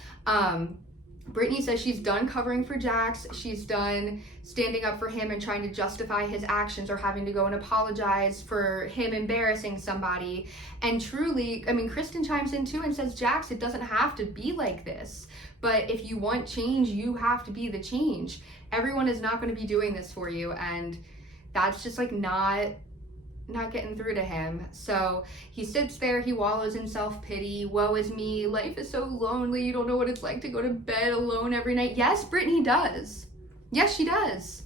Brittany says she's done covering for Jax. She's done standing up for him and trying to justify his actions or having to go and apologize for him embarrassing somebody. And truly, I mean, Kristen chimes in too and says, Jax, it doesn't have to be like this. But if you want change, you have to be the change. Everyone is not going to be doing this for you. And that's just like not getting through to him. So he sits there, he wallows in self-pity. Woe is me, life is so lonely, you don't know what it's like to go to bed alone every night. Yes, Brittany does. Yes, she does.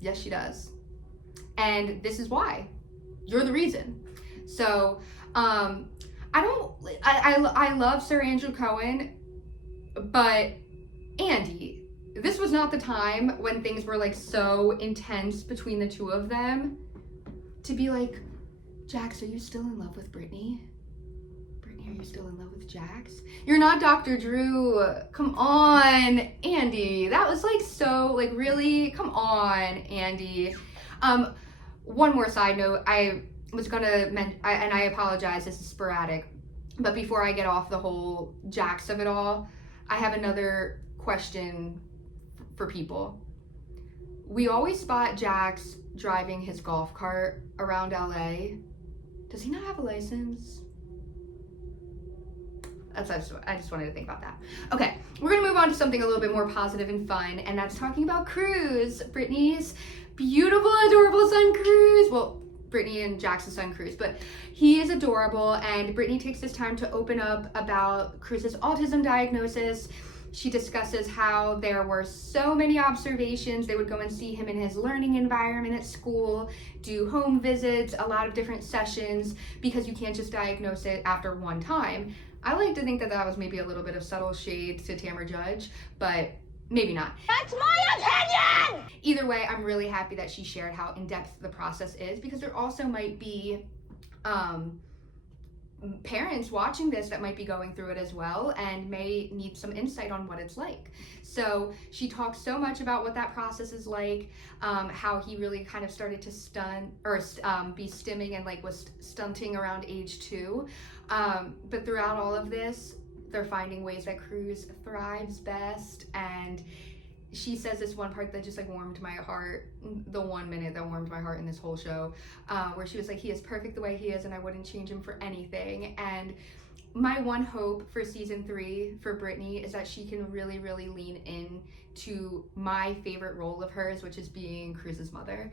Yes, she does. And this is why. You're the reason. So, I love Sir Andrew Cohen, but Andy, this was not the time when things were like so intense between the two of them to be like, Jax, are you still in love with Brittany? Brittany, are you still in love with Jax? You're not Dr. Drew. Come on, Andy. That was like so, like, really? Come on, Andy. One more side note. I was gonna mention, and I apologize, this is sporadic, but before I get off the whole Jax of it all, I have another question for people. We always spot Jax driving his golf cart around LA. Does he not have a license? I just wanted to think about that. Okay, we're gonna move on to something a little bit more positive and fun, and that's talking about Cruz, Brittany's beautiful, adorable son Cruz. Well, Brittany and Jax's son Cruz, but he is adorable, and Brittany takes this time to open up about Cruz's autism diagnosis. She discusses how there were so many observations. They would go and see him in his learning environment at school, do home visits, a lot of different sessions, because you can't just diagnose it after one time. I like to think that that was maybe a little bit of subtle shade to Tamara Judge, but maybe not. That's my opinion! Either way, I'm really happy that she shared how in-depth the process is, because there also might be parents watching this that might be going through it as well and may need some insight on what it's like. So she talks so much about what that process is like, how he really kind of started to be stimming and like was stunting around age 2. But throughout all of this, they're finding ways that Cruz thrives best, and she says this one part that just like warmed my heart, the 1 minute that warmed my heart in this whole show, where she was like, he is perfect the way he is and I wouldn't change him for anything. And my one hope for season 3 for Brittany is that she can really, really lean in to my favorite role of hers, which is being Cruz's mother.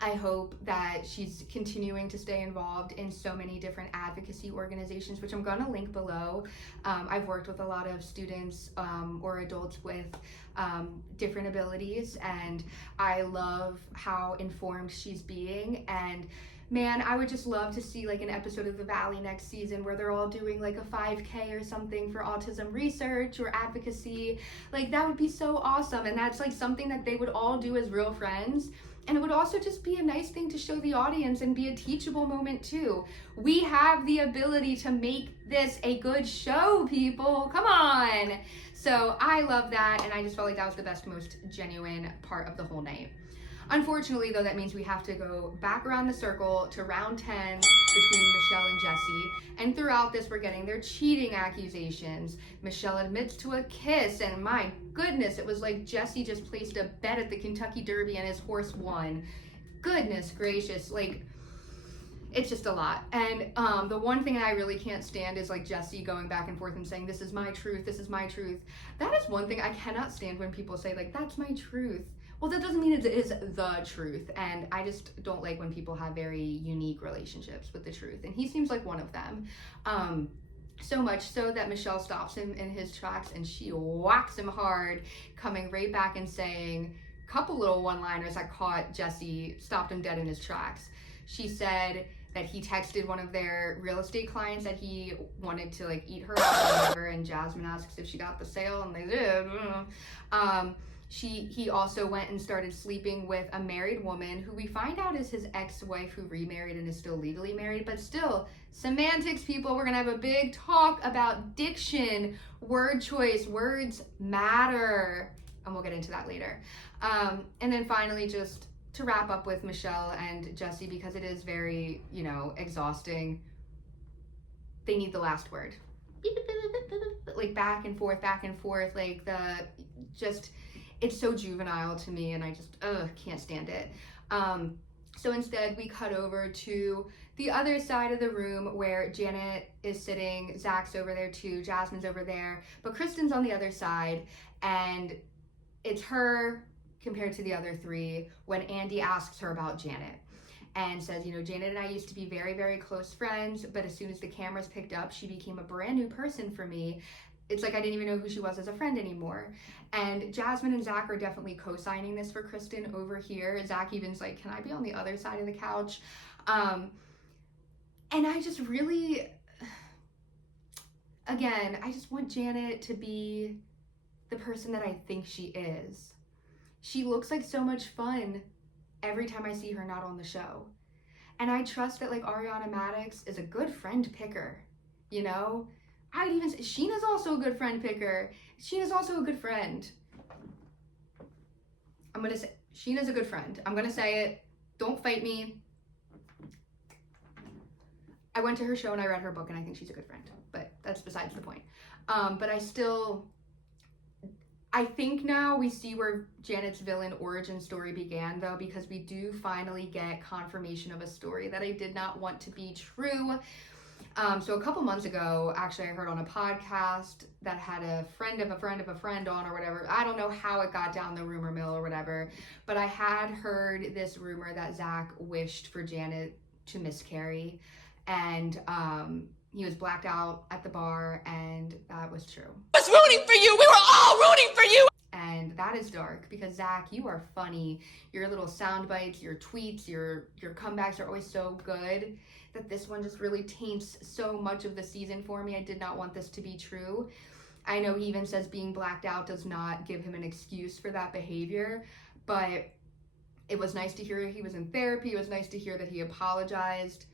I hope that she's continuing to stay involved in so many different advocacy organizations, which I'm gonna link below. I've worked with a lot of students or adults with different abilities, and I love how informed she's being. And man, I would just love to see like an episode of The Valley next season where they're all doing like a 5K or something for autism research or advocacy. Like, that would be so awesome. And that's like something that they would all do as real friends. And it would also just be a nice thing to show the audience and be a teachable moment too. We have the ability to make this a good show, people. Come on. So I love that, and I just felt like that was the best, most genuine part of the whole night. Unfortunately, though, that means we have to go back around the circle to round 10 between Michelle and Jesse. And throughout this, we're getting their cheating accusations. Michelle admits to a kiss, and my goodness, it was like Jesse just placed a bet at the Kentucky Derby and his horse won. Goodness gracious, like, it's just a lot. And the one thing that I really can't stand is like Jesse going back and forth and saying, this is my truth, this is my truth. That is one thing I cannot stand when people say like, that's my truth. Well, that doesn't mean it is the truth, and I just don't like when people have very unique relationships with the truth, and he seems like one of them. So much so that Michelle stops him in his tracks and she whacks him hard, coming right back and saying a couple little one-liners that caught Jesse, stopped him dead in his tracks. She said, that he texted one of their real estate clients that he wanted to like eat her out or whatever, and Jasmine asks if she got the sale, and they did. He also went and started sleeping with a married woman who we find out is his ex-wife who remarried and is still legally married, but still, semantics, people. We're gonna have a big talk about diction, word choice, words matter, and we'll get into that later. And then finally, just to wrap up with Michelle and Jesse, because it is very, you know, exhausting, they need the last word. Like back and forth, like it's so juvenile to me, and I just can't stand it. So instead we cut over to the other side of the room where Janet is sitting, Zach's over there too, Jasmine's over there, but Kristen's on the other side, and it's her compared to the other three when Andy asks her about Janet and says, you know, Janet and I used to be very, very close friends, but as soon as the cameras picked up, she became a brand new person for me. It's like I didn't even know who she was as a friend anymore. And Jasmine and Zach are definitely co-signing this for Kristen over here. Zach even's like, can I be on the other side of the couch? And I just really, again, I just want Janet to be the person that I think she is. She looks like so much fun every time I see her not on the show. And I trust that like Ariana Maddox is a good friend picker, you know? I'd even say Sheena's also a good friend picker. Sheena's also a good friend. I'm gonna say Sheena's a good friend. I'm gonna say it. Don't fight me. I went to her show and I read her book and I think she's a good friend, but that's besides the point. But I think now we see where Janet's villain origin story began, though, because we do finally get confirmation of a story that I did not want to be true. So a couple months ago, actually, I heard on a podcast that had a friend of a friend of a friend on or whatever. I don't know how it got down the rumor mill or whatever, but I had heard this rumor that Zach wished for Janet to miscarry, and he was blacked out at the bar, and that was true. I was rooting for you. We were all rooting for you. And that is dark because Zach, you are funny. Your little sound bites, your tweets, your comebacks are always so good that this one just really taints so much of the season for me. I did not want this to be true. I know he even says being blacked out does not give him an excuse for that behavior, but it was nice to hear he was in therapy. It was nice to hear that he apologized.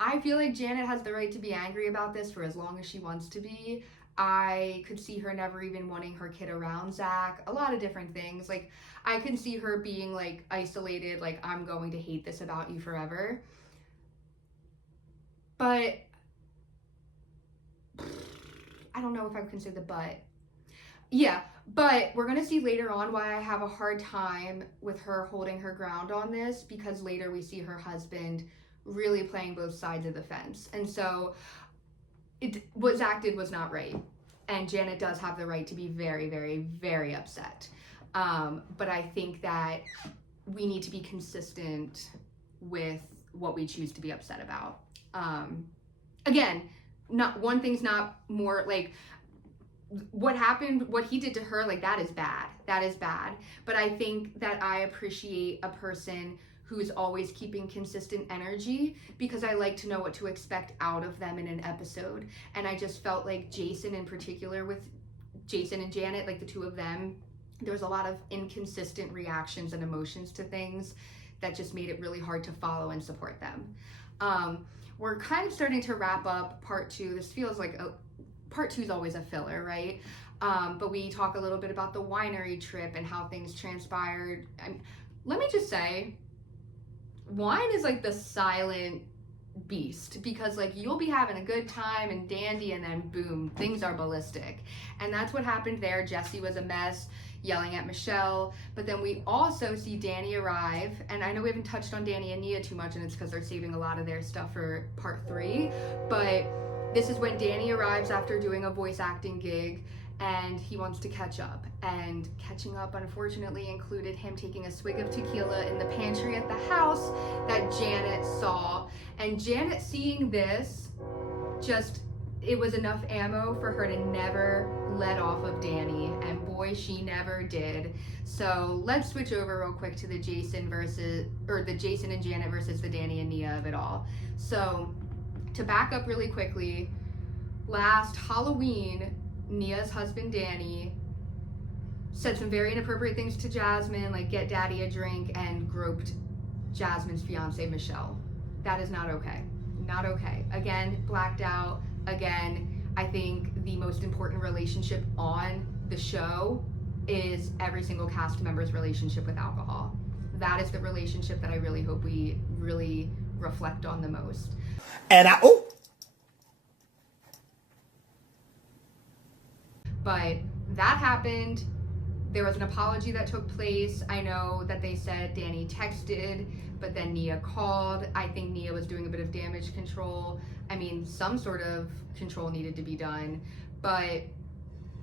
I feel like Janet has the right to be angry about this for as long as she wants to be. I could see her never even wanting her kid around Zach. A lot of different things. Like, I can see her being, like, isolated, like, I'm going to hate this about you forever. But I don't know if I can say the but. Yeah, but we're going to see later on why I have a hard time with her holding her ground on this, because later we see her husband really playing both sides of the fence. And so what Zach did was not right. And Janet does have the right to be very, very, very upset. But I think that we need to be consistent with what we choose to be upset about. Again, not one thing's not more like what happened, what he did to her, like that is bad. That is bad. But I think that I appreciate a person who is always keeping consistent energy, because I like to know what to expect out of them in an episode. And I just felt like Jason in particular, with Jason and Janet, like the two of them, there was a lot of inconsistent reactions and emotions to things that just made it really hard to follow and support them. We're kind of starting to wrap up part 2. This feels like part 2 is always a filler, right? But we talk a little bit about the winery trip and how things transpired. Let me just say, wine is like the silent beast, because like you'll be having a good time and dandy and then boom, things are ballistic. And that's what happened there. Jesse was a mess, yelling at Michelle, but then we also see Danny arrive, and I know we haven't touched on Danny and Nia too much, and it's because they're saving a lot of their stuff for part 3, but this is when Danny arrives after doing a voice acting gig, and he wants to catch up. And catching up, unfortunately, included him taking a swig of tequila in the pantry at the house that Janet saw. And Janet seeing this just it was enough ammo for her to never let off of Danny, and boy, she never did. So let's switch over real quick to the Jason and Janet versus the Danny and Nia of it all. So to back up really quickly, last Halloween, Nia's husband Danny said some very inappropriate things to Jasmine, like get daddy a drink, and groped Jasmine's fiance Michelle. That is not okay. Not okay. Again, blacked out. Again, I think the most important relationship on the show is every single cast member's relationship with alcohol. That is the relationship that I really hope we really reflect on the most. But that happened. There was an apology that took place. I know that they said Danny texted, but then Nia called. I think Nia was doing a bit of damage control. I mean, some sort of control needed to be done. But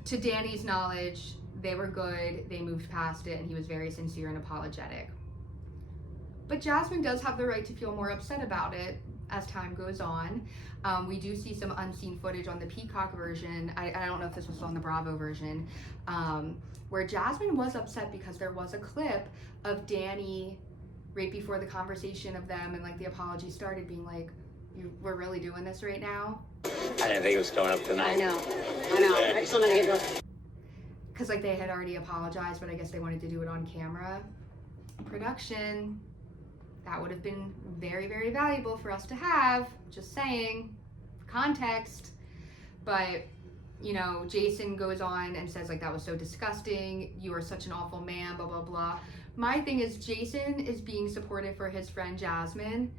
to Danny's knowledge, they were good. They moved past it, and he was very sincere and apologetic. But Jasmine does have the right to feel more upset about it as time goes on. We do see some unseen footage on the Peacock version. I don't know if this was on the Bravo version, where Jasmine was upset because there was a clip of Danny right before the conversation of them and like the apology started being like, we're really doing this right now. I didn't think it was going up tonight. I know. I just want to get it. Because like they had already apologized, but I guess they wanted to do it on camera. Production, that would have been very, very valuable for us to have. Just saying, context. But, you know, Jason goes on and says like, that was so disgusting. You are such an awful man, blah, blah, blah. My thing is Jason is being supportive for his friend Jasmine,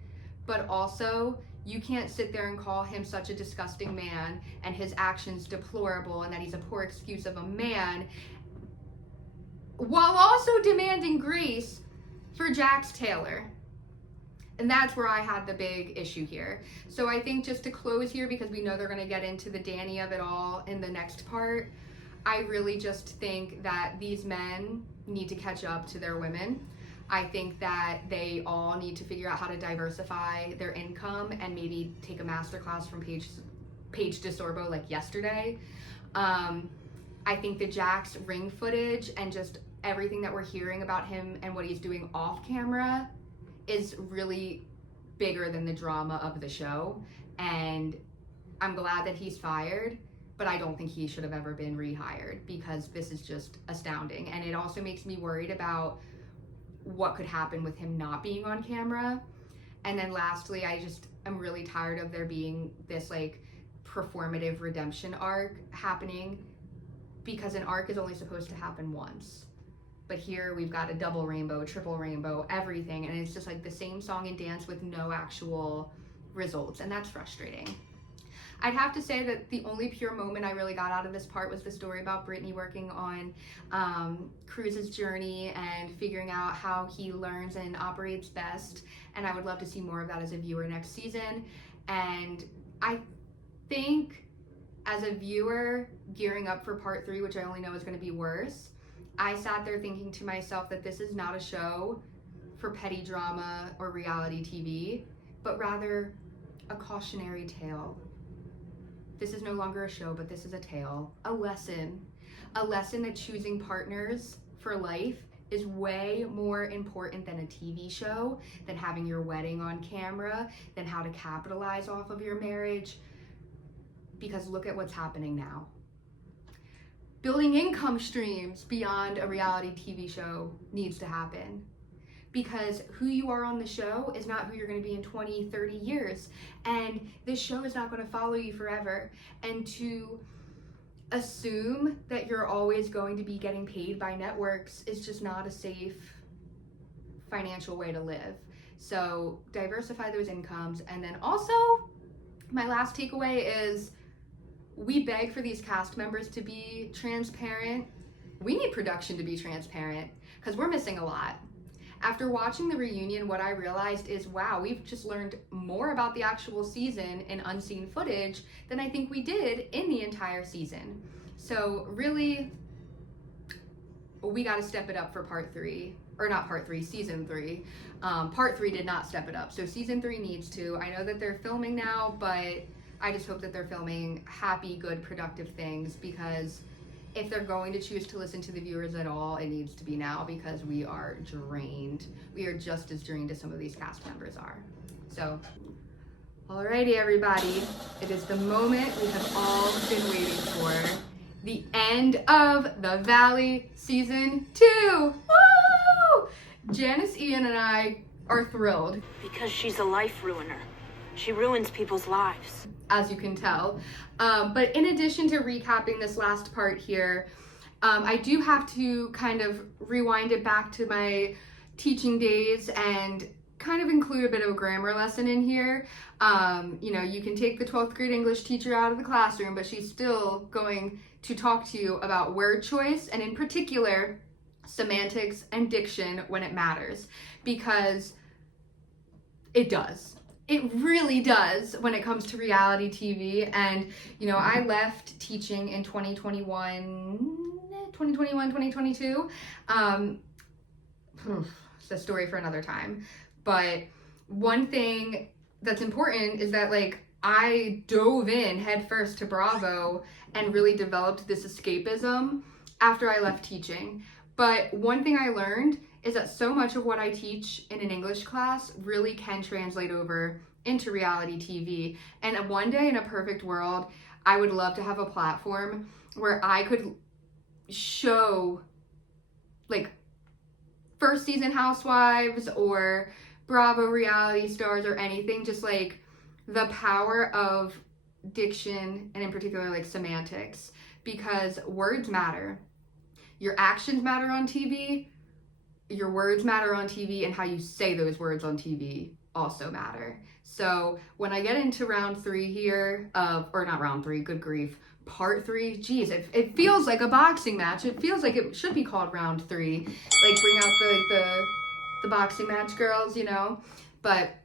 but also you can't sit there and call him such a disgusting man and his actions deplorable and that he's a poor excuse of a man while also demanding grace for Jax Taylor. And that's where I had the big issue here. So I think just to close here, because we know they're going to get into the Danny of it all in the next part, I really just think that these men need to catch up to their women. I think that they all need to figure out how to diversify their income and maybe take a masterclass from Paige DeSorbo like yesterday. I think the Jax ring footage and just everything that we're hearing about him and what he's doing off camera is really bigger than the drama of the show. And I'm glad that he's fired, but I don't think he should have ever been rehired because this is just astounding. And it also makes me worried about what could happen with him not being on camera. And then lastly, I'm really tired of there being this like performative redemption arc happening, because an arc is only supposed to happen once. But here we've got a double rainbow, triple rainbow, everything. And it's just like the same song and dance with no actual results. And that's frustrating. I'd have to say that the only pure moment I really got out of this part was the story about Brittany working on Cruz's journey and figuring out how he learns and operates best. And I would love to see more of that as a viewer next season. And I think as a viewer gearing up for part 3, which I only know is going to be worse, I sat there thinking to myself that this is not a show for petty drama or reality TV, but rather a cautionary tale. This is no longer a show, but this is a tale, a lesson that choosing partners for life is way more important than a TV show, than having your wedding on camera, than how to capitalize off of your marriage. Because look at what's happening now. Building income streams beyond a reality TV show needs to happen. Because who you are on the show is not who you're going to be in 20, 30 years. And this show is not going to follow you forever. And to assume that you're always going to be getting paid by networks is just not a safe financial way to live. So diversify those incomes. And then also, my last takeaway is we beg for these cast members to be transparent. We need production to be transparent because we're missing a lot. After watching the reunion, what I realized is, wow, we've just learned more about the actual season in unseen footage than I think we did in the entire season. So really, we got to step it up for part 3, or not part 3, season 3. Part 3 did not step it up, so season 3 needs to. I know that they're filming now, but I just hope that they're filming happy, good, productive things, because if they're going to choose to listen to the viewers at all, it needs to be now, because we are drained. We are just as drained as some of these cast members are. So, alrighty everybody, it is the moment we have all been waiting for. The end of The Valley Season 2! Woo! Janice, Ian, and I are thrilled. Because she's a life ruiner. She ruins people's lives. As you can tell. But in addition to recapping this last part here, I do have to kind of rewind it back to my teaching days and kind of include a bit of a grammar lesson in here. You know, you can take the 12th grade English teacher out of the classroom, but she's still going to talk to you about word choice, and in particular, semantics and diction when it matters, because it does. It really does when it comes to reality TV. And, you know, I left teaching in 2022. It's a story for another time. But one thing that's important is that, like, I dove in headfirst to Bravo and really developed this escapism after I left teaching. But one thing I learned is that so much of what I teach in an English class really can translate over into reality TV. And one day in a perfect world, I would love to have a platform where I could show, like, first season Housewives or Bravo reality stars or anything, just like the power of diction, and in particular like semantics, because words matter. Your actions matter on TV, your words matter on TV, and how you say those words on TV also matter. So when I get into round 3 here, or not round 3, good grief, part 3, geez, it feels like a boxing match. It feels like it should be called round 3. Like, bring out the boxing match girls, you know? But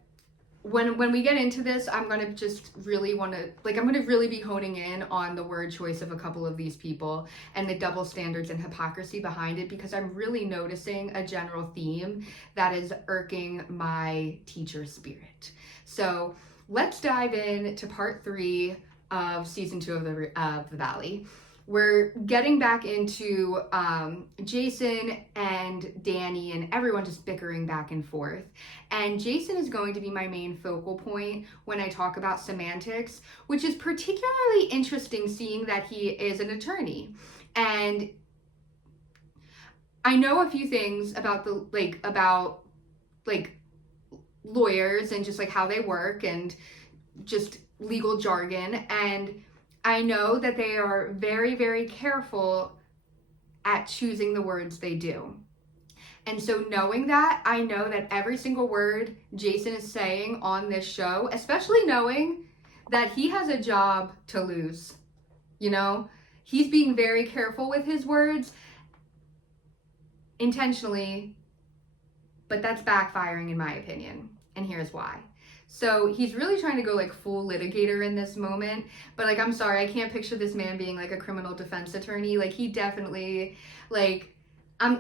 when we get into this, I'm gonna just really I'm gonna really be honing in on the word choice of a couple of these people and the double standards and hypocrisy behind it, because I'm really noticing a general theme that is irking my teacher spirit. So let's dive in to part 3 of season 2 of the Valley. We're getting back into Jason and Danny and everyone just bickering back and forth. And Jason is going to be my main focal point when I talk about semantics, which is particularly interesting seeing that he is an attorney. And I know a few things about about lawyers and just like how they work and just legal jargon, and I know that they are very, very careful at choosing the words they do. And so knowing that, I know that every single word Jason is saying on this show, especially knowing that he has a job to lose, you know, he's being very careful with his words intentionally, but that's backfiring in my opinion. And here's why. So he's really trying to go like full litigator in this moment, but like, I'm sorry, I can't picture this man being like a criminal defense attorney. Like, he definitely, like,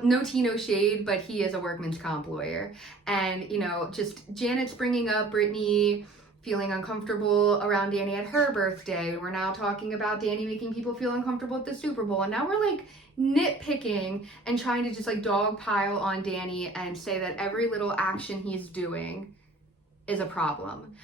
no tea, no shade, but he is a workman's comp lawyer. And, you know, just Janet's bringing up Brittany feeling uncomfortable around Danny at her birthday. We're now talking about Danny making people feel uncomfortable at the Super Bowl. And now we're like nitpicking and trying to just like dogpile on Danny and say that every little action he's doing is a problem.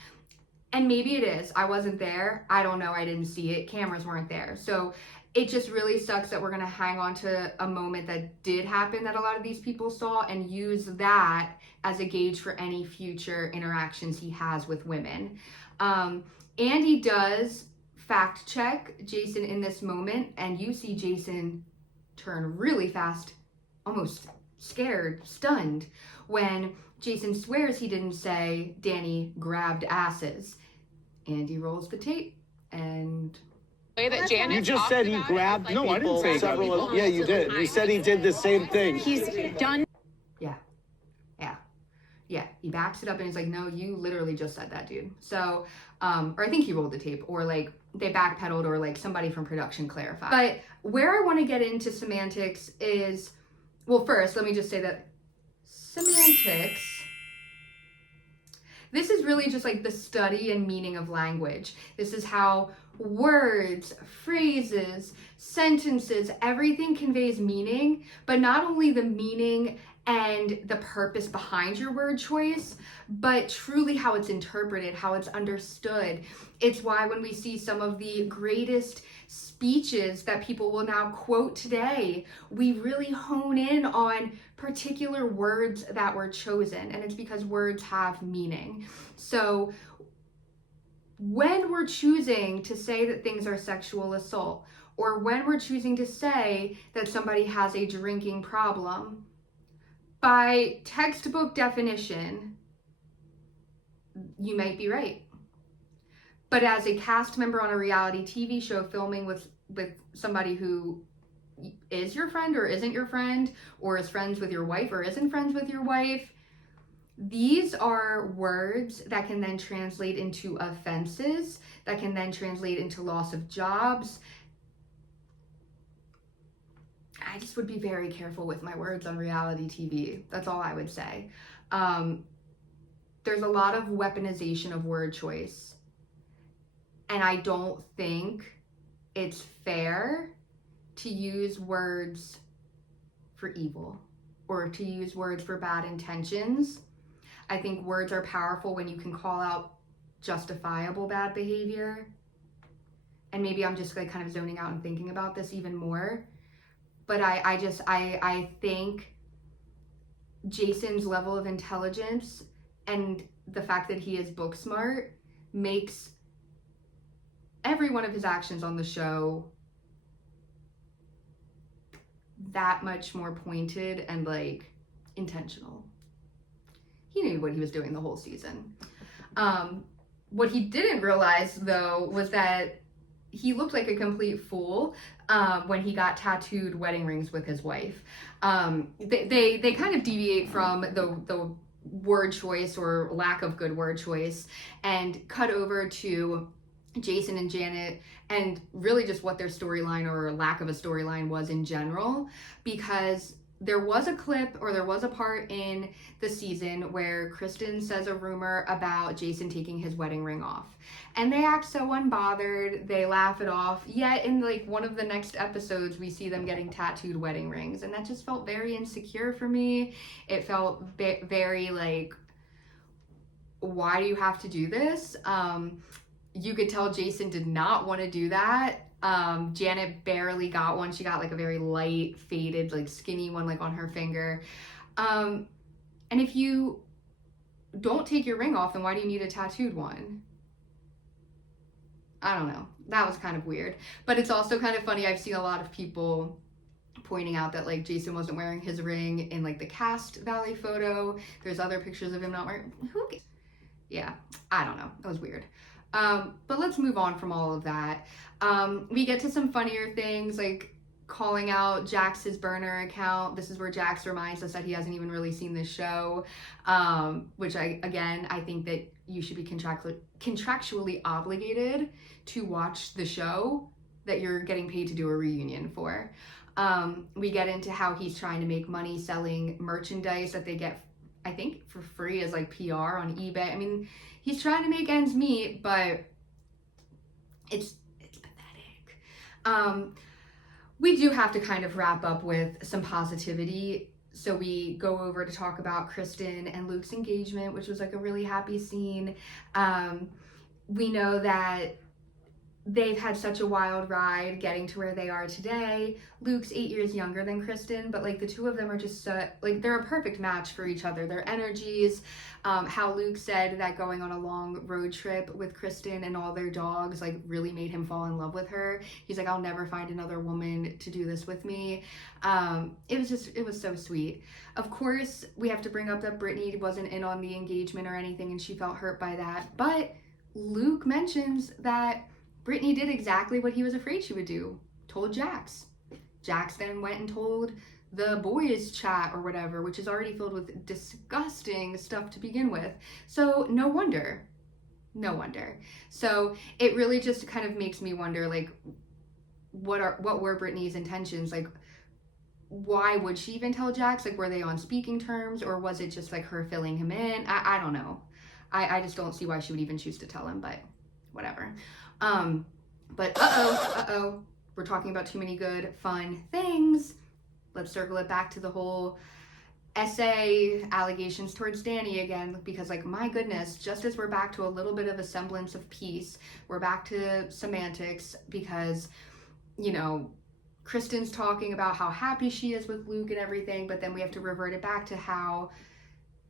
And maybe it is. I wasn't there. I don't know. I didn't see it. Cameras weren't there. So it just really sucks that we're going to hang on to a moment that did happen that a lot of these people saw and use that as a gauge for any future interactions he has with women. Andy does fact check Jason in this moment, and you see Jason turn really fast, almost scared, stunned, when Jason swears he didn't say Danny grabbed asses. Andy rolls the tape, and Way that Janet You just said he grabbed No, I didn't say he grabbed people. Yeah, you did. You said he did the same thing. He's done. yeah, he backs it up and he's like, no, you literally just said that, dude. So, or I think he rolled the tape, or like they backpedaled, or like somebody from production clarified. But where I want to get into semantics is, well, first, let me just say that semantics this is really just like the study and meaning of language. This is how words, phrases, sentences, everything conveys meaning, but not only the meaning and the purpose behind your word choice, but truly how it's interpreted, how it's understood. It's why when we see some of the greatest speeches that people will now quote today, we really hone in on particular words that were chosen, and it's because words have meaning. So when we're choosing to say that things are sexual assault, or when we're choosing to say that somebody has a drinking problem, by textbook definition, you might be right. But as a cast member on a reality TV show filming with somebody who is your friend or isn't your friend, or is friends with your wife or isn't friends with your wife, these are words that can then translate into offenses, that can then translate into loss of jobs. I just would be very careful with my words on reality TV. That's all I would say. There's a lot of weaponization of word choice, and I don't think it's fair to use words for evil or to use words for bad intentions. I think words are powerful when you can call out justifiable bad behavior. And maybe I'm just like kind of zoning out and thinking about this even more. But I think Jason's level of intelligence and the fact that he is book smart makes every one of his actions on the show that much more pointed and like intentional. He knew what he was doing the whole season. What he didn't realize though was that he looked like a complete fool when he got tattooed wedding rings with his wife. They kind of deviate from the word choice or lack of good word choice and cut over to Jason and Janet and really just what their storyline or lack of a storyline was in general, because there was a clip or there was a part in the season where Kristen says a rumor about Jason taking his wedding ring off. And they act so unbothered, they laugh it off. Yet in like one of the next episodes, we see them getting tattooed wedding rings. And that just felt very insecure for me. It felt very like, why do you have to do this? You could tell Jason did not want to do that. Janet barely got one. She got like a very light, faded, like skinny one like on her finger. And if you don't take your ring off, then why do you need a tattooed one? I don't know. That was kind of weird. But it's also kind of funny. I've seen a lot of people pointing out that like Jason wasn't wearing his ring in like the Cast Valley photo. There's other pictures of him not wearing. Yeah, I don't know. It was weird. But let's move on from all of that. We get to some funnier things like calling out Jax's burner account. This is where Jax reminds us that he hasn't even really seen this show, which I think that you should be contractually obligated to watch the show that you're getting paid to do a reunion for. We get into how he's trying to make money selling merchandise that they get, I think, for free as like PR on eBay. I mean, he's trying to make ends meet, but it's pathetic. We do have to kind of wrap up with some positivity. So we go over to talk about Kristen and Luke's engagement, which was like a really happy scene. We know that they've had such a wild ride getting to where they are today. Luke's 8 years younger than Kristen, but like the two of them are just like they're a perfect match for each other. Their energies, how Luke said that going on a long road trip with Kristen and all their dogs like really made him fall in love with her. He's like, I'll never find another woman to do this with me. It was so sweet. Of course, we have to bring up that Brittany wasn't in on the engagement or anything and she felt hurt by that. But Luke mentions that Brittany did exactly what he was afraid she would do, told Jax. Jax then went and told the boys chat or whatever, which is already filled with disgusting stuff to begin with. So no wonder. So it really just kind of makes me wonder, like, what were Brittany's intentions? Like, why would she even tell Jax? Like, were they on speaking terms, or was it just like her filling him in? I don't know. I just don't see why she would even choose to tell him, but whatever. But uh-oh, we're talking about too many good, fun things. Let's circle it back to the whole essay allegations towards Danny again, because like, my goodness, just as we're back to a little bit of a semblance of peace, we're back to semantics, because, you know, Kristen's talking about how happy she is with Luke and everything, but then we have to revert it back to how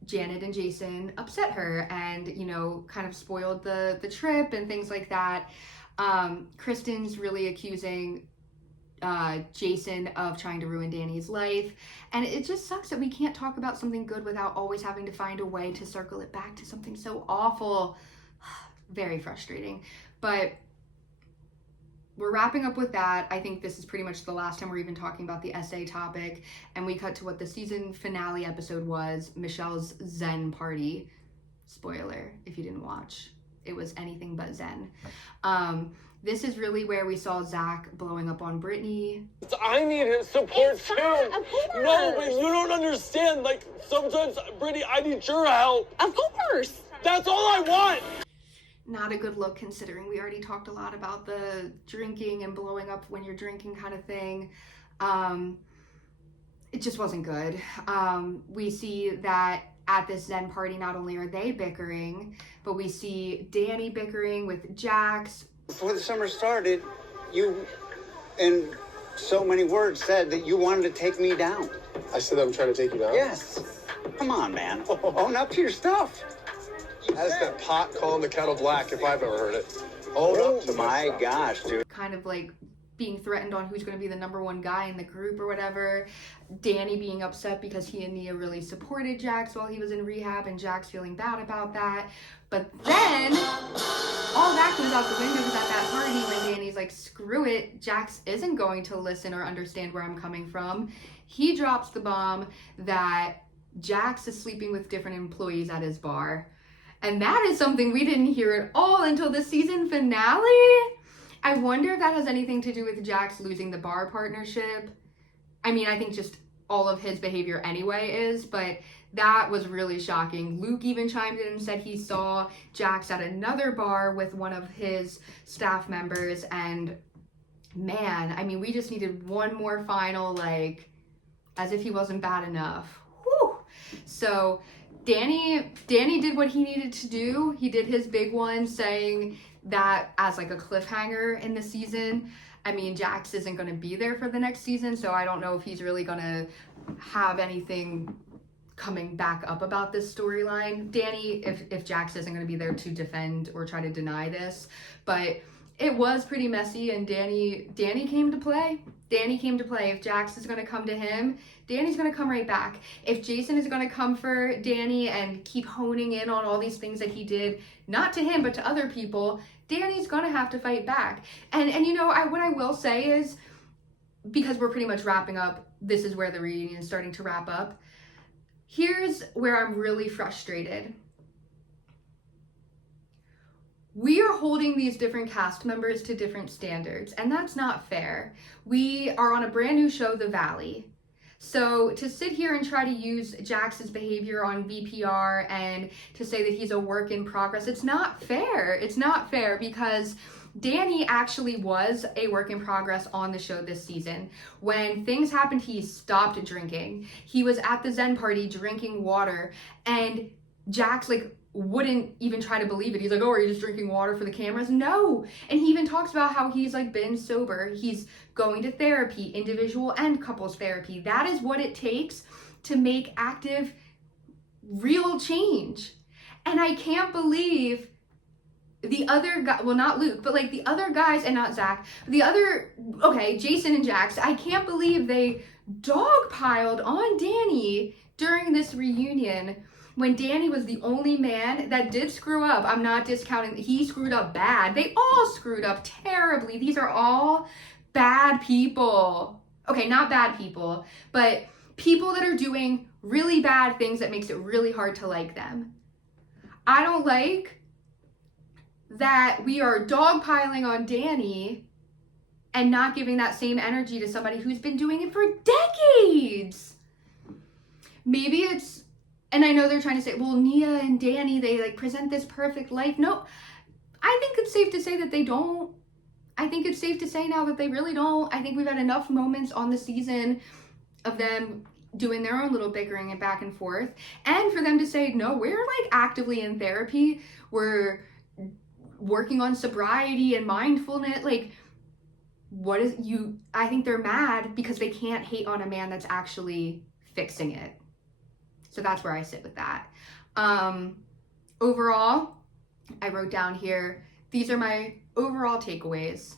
Janet and Jason upset her and, you know, kind of spoiled the trip and things like that. Kristen's really accusing Jason of trying to ruin Danny's life, and it just sucks that we can't talk about something good without always having to find a way to circle it back to something so awful. Very frustrating. But we're wrapping up with that. I think this is pretty much the last time we're even talking about the essay topic, and we cut to what the season finale episode was, Michelle's Zen party. Spoiler if you didn't watch, it was anything but Zen. This is really where we saw Zach blowing up on Brittany. I need his support too. No, but you don't understand. Like, sometimes, Brittany, I need your help. Of course. That's all I want. Not a good look, considering we already talked a lot about the drinking and blowing up when you're drinking kind of thing. It just wasn't good. We see that at this Zen party, not only are they bickering, but we see Danny bickering with Jax. Before the summer started, you, in so many words, said that you wanted to take me down. I said I'm trying to take you down? Yes. Come on, man. Own up to your stuff. That's that pot calling the kettle black if I've ever heard it. Own up to my stuff. gosh, dude. Kind of like being threatened on who's going to be the number one guy in the group or whatever. Danny being upset because he and Nia really supported Jax while he was in rehab, and Jax feeling bad about that. But then all that goes out the window, because at that party when Danny's like, screw it, Jax isn't going to listen or understand where I'm coming from, he drops the bomb that Jax is sleeping with different employees at his bar. And that is something we didn't hear at all until the season finale. I wonder if that has anything to do with Jax losing the bar partnership. I mean, I think just all of his behavior anyway is, but that was really shocking. Luke even chimed in and said he saw Jax at another bar with one of his staff members, and man, I mean, we just needed one more final, like, as if he wasn't bad enough. Whew. So Danny did what he needed to do. He did his big one, saying that as like a cliffhanger in the season. I mean, Jax isn't going to be there for the next season, so I don't know if he's really going to have anything coming back up about this storyline. Danny, if Jax isn't going to be there to defend or try to deny this, but it was pretty messy, and Danny came to play. Danny came to play. If Jax is going to come to him, Danny's going to come right back. If Jason is going to come for Danny and keep honing in on all these things that he did, not to him, but to other people, Danny's going to have to fight back. And you know, what I will say is, because we're pretty much wrapping up, this is where the reunion is starting to wrap up. Here's where I'm really frustrated. We are holding these different cast members to different standards, and that's not fair. We are on a brand new show, The Valley. So to sit here and try to use Jax's behavior on VPR and to say that he's a work in progress, it's not fair. It's not fair, because Danny actually was a work in progress on the show this season. When things happened, he stopped drinking. He was at the Zen party drinking water, and Jax wouldn't even try to believe it. He's like, oh, are you just drinking water for the cameras? No. And he even talks about how he's been sober. He's going to therapy, individual and couples therapy. That is what it takes to make active, real change. And I can't believe the other guy, well, not Luke, but the other guys, and not Zach, Jason and Jax, I can't believe they dogpiled on Danny during this reunion, when Danny was the only man that did screw up. I'm not discounting, he screwed up bad. They all screwed up terribly. These are all bad people. Okay, not bad people, but people that are doing really bad things that makes it really hard to like them. I don't like that we are dogpiling on Danny and not giving that same energy to somebody who's been doing it for decades. Maybe it's And I know they're trying to say, well, Nia and Danny, they like present this perfect life. No, I think it's safe to say that they don't. I think it's safe to say now that they really don't. I think we've had enough moments on the season of them doing their own little bickering and back and forth. And for them to say, no, we're like actively in therapy. We're working on sobriety and mindfulness. Like, what is you? I think they're mad because they can't hate on a man that's actually fixing it. So that's where I sit with that. Overall, I wrote down here, these are my overall takeaways.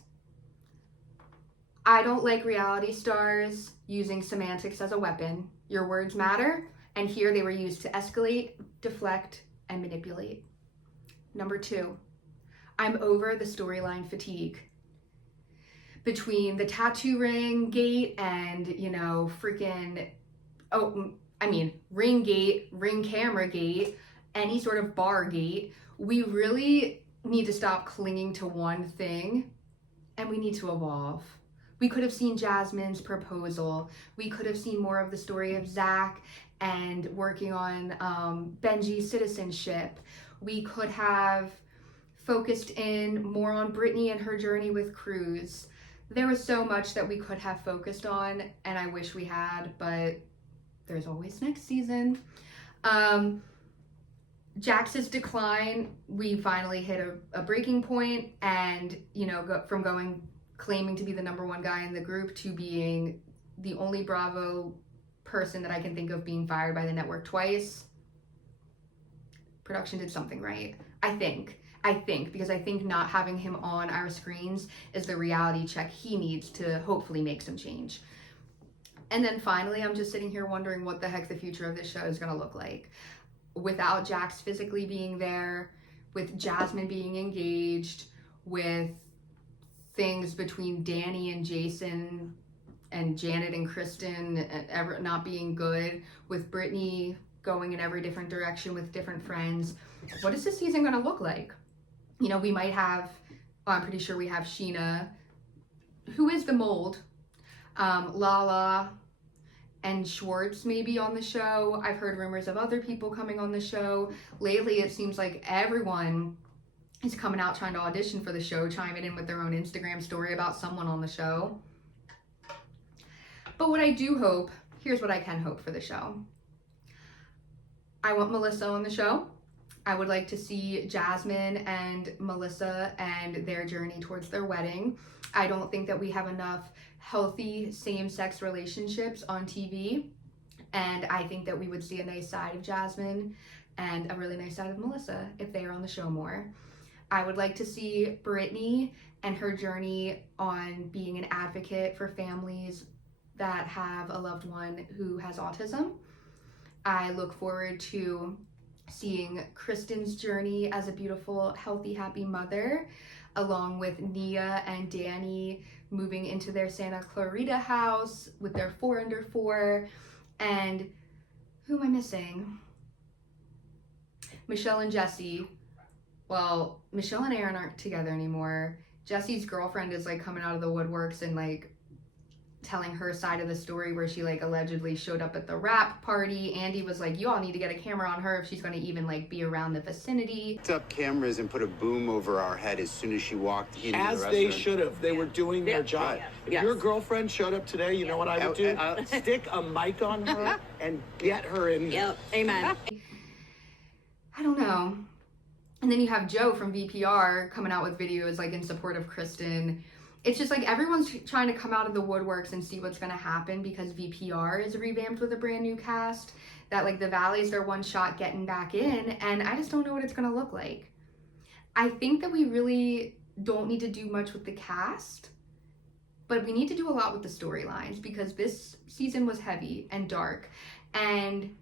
I don't like reality stars using semantics as a weapon. Your words matter, and here they were used to escalate, deflect, and manipulate. Number 2, I'm over the storyline fatigue. Between the tattoo ring gate and, ring gate, ring camera gate, any sort of bar gate, we really need to stop clinging to one thing, and we need to evolve. We could have seen Jasmine's proposal. We could have seen more of the story of Zach and working on Benji's citizenship. We could have focused in more on Brittany and her journey with Cruz. There was so much that we could have focused on, and I wish we had, but there's always next season. Jax's decline, we finally hit a breaking point, and from claiming to be the number 1 guy in the group to being the only Bravo person that I can think of being fired by the network twice. Production did something right, I think, because I think not having him on our screens is the reality check he needs to hopefully make some change. And then finally, I'm just sitting here wondering what the heck the future of this show is gonna look like. Without Jax physically being there, with Jasmine being engaged, with things between Danny and Jason and Janet and Kristen ever not being good, with Brittany going in every different direction with different friends. What is this season gonna look like? We might have, I'm pretty sure we have Sheena, who is the mold, Lala, and Schwartz maybe on the show. I've heard rumors of other people coming on the show. Lately, it seems like everyone is coming out trying to audition for the show, chiming in with their own Instagram story about someone on the show. But what I do hope, here's what I can hope for the show. I want Melissa on the show. I would like to see Jasmine and Melissa and their journey towards their wedding. I don't think that we have enough healthy same-sex relationships on TV, and I think that we would see a nice side of Jasmine and a really nice side of Melissa if they are on the show more. I would like to see Brittany and her journey on being an advocate for families that have a loved one who has autism. I look forward to seeing Kristen's journey as a beautiful, healthy, happy mother, along with Nia and Danny moving into their Santa Clarita house with their 4 under 4. And who am I missing? Michelle and Jesse. Well, Michelle and Aaron aren't together anymore. Jesse's girlfriend is like coming out of the woodworks and like telling her side of the story where she like allegedly showed up at the wrap party. Andy was like, you all need to get a camera on her if she's going to even like be around the vicinity. Picked up cameras and put a boom over our head as soon as she walked into the restaurant. As they should have. They were doing their job. If Yes. your girlfriend showed up today, you know what I would do? Stick a mic on her and get her in there. Yep. Amen. I don't know. And then you have Joe from VPR coming out with videos like in support of Kristen. It's just like everyone's trying to come out of the woodworks and see what's going to happen because VPR is revamped with a brand new cast. That like the Valley's their one shot getting back in, and I just don't know what it's going to look like. I think that we really don't need to do much with the cast, but we need to do a lot with the storylines because this season was heavy and dark. And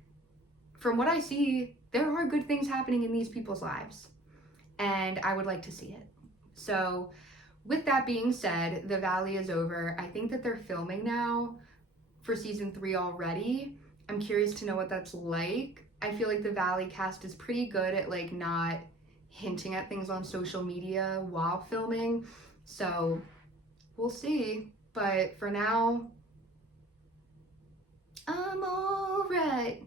from what I see, there are good things happening in these people's lives, and I would like to see it. So with that being said, the Valley is over. I think that they're filming now for season 3 already. I'm curious to know what that's like. I feel like the Valley cast is pretty good at like not hinting at things on social media while filming. So we'll see. But for now, I'm all right.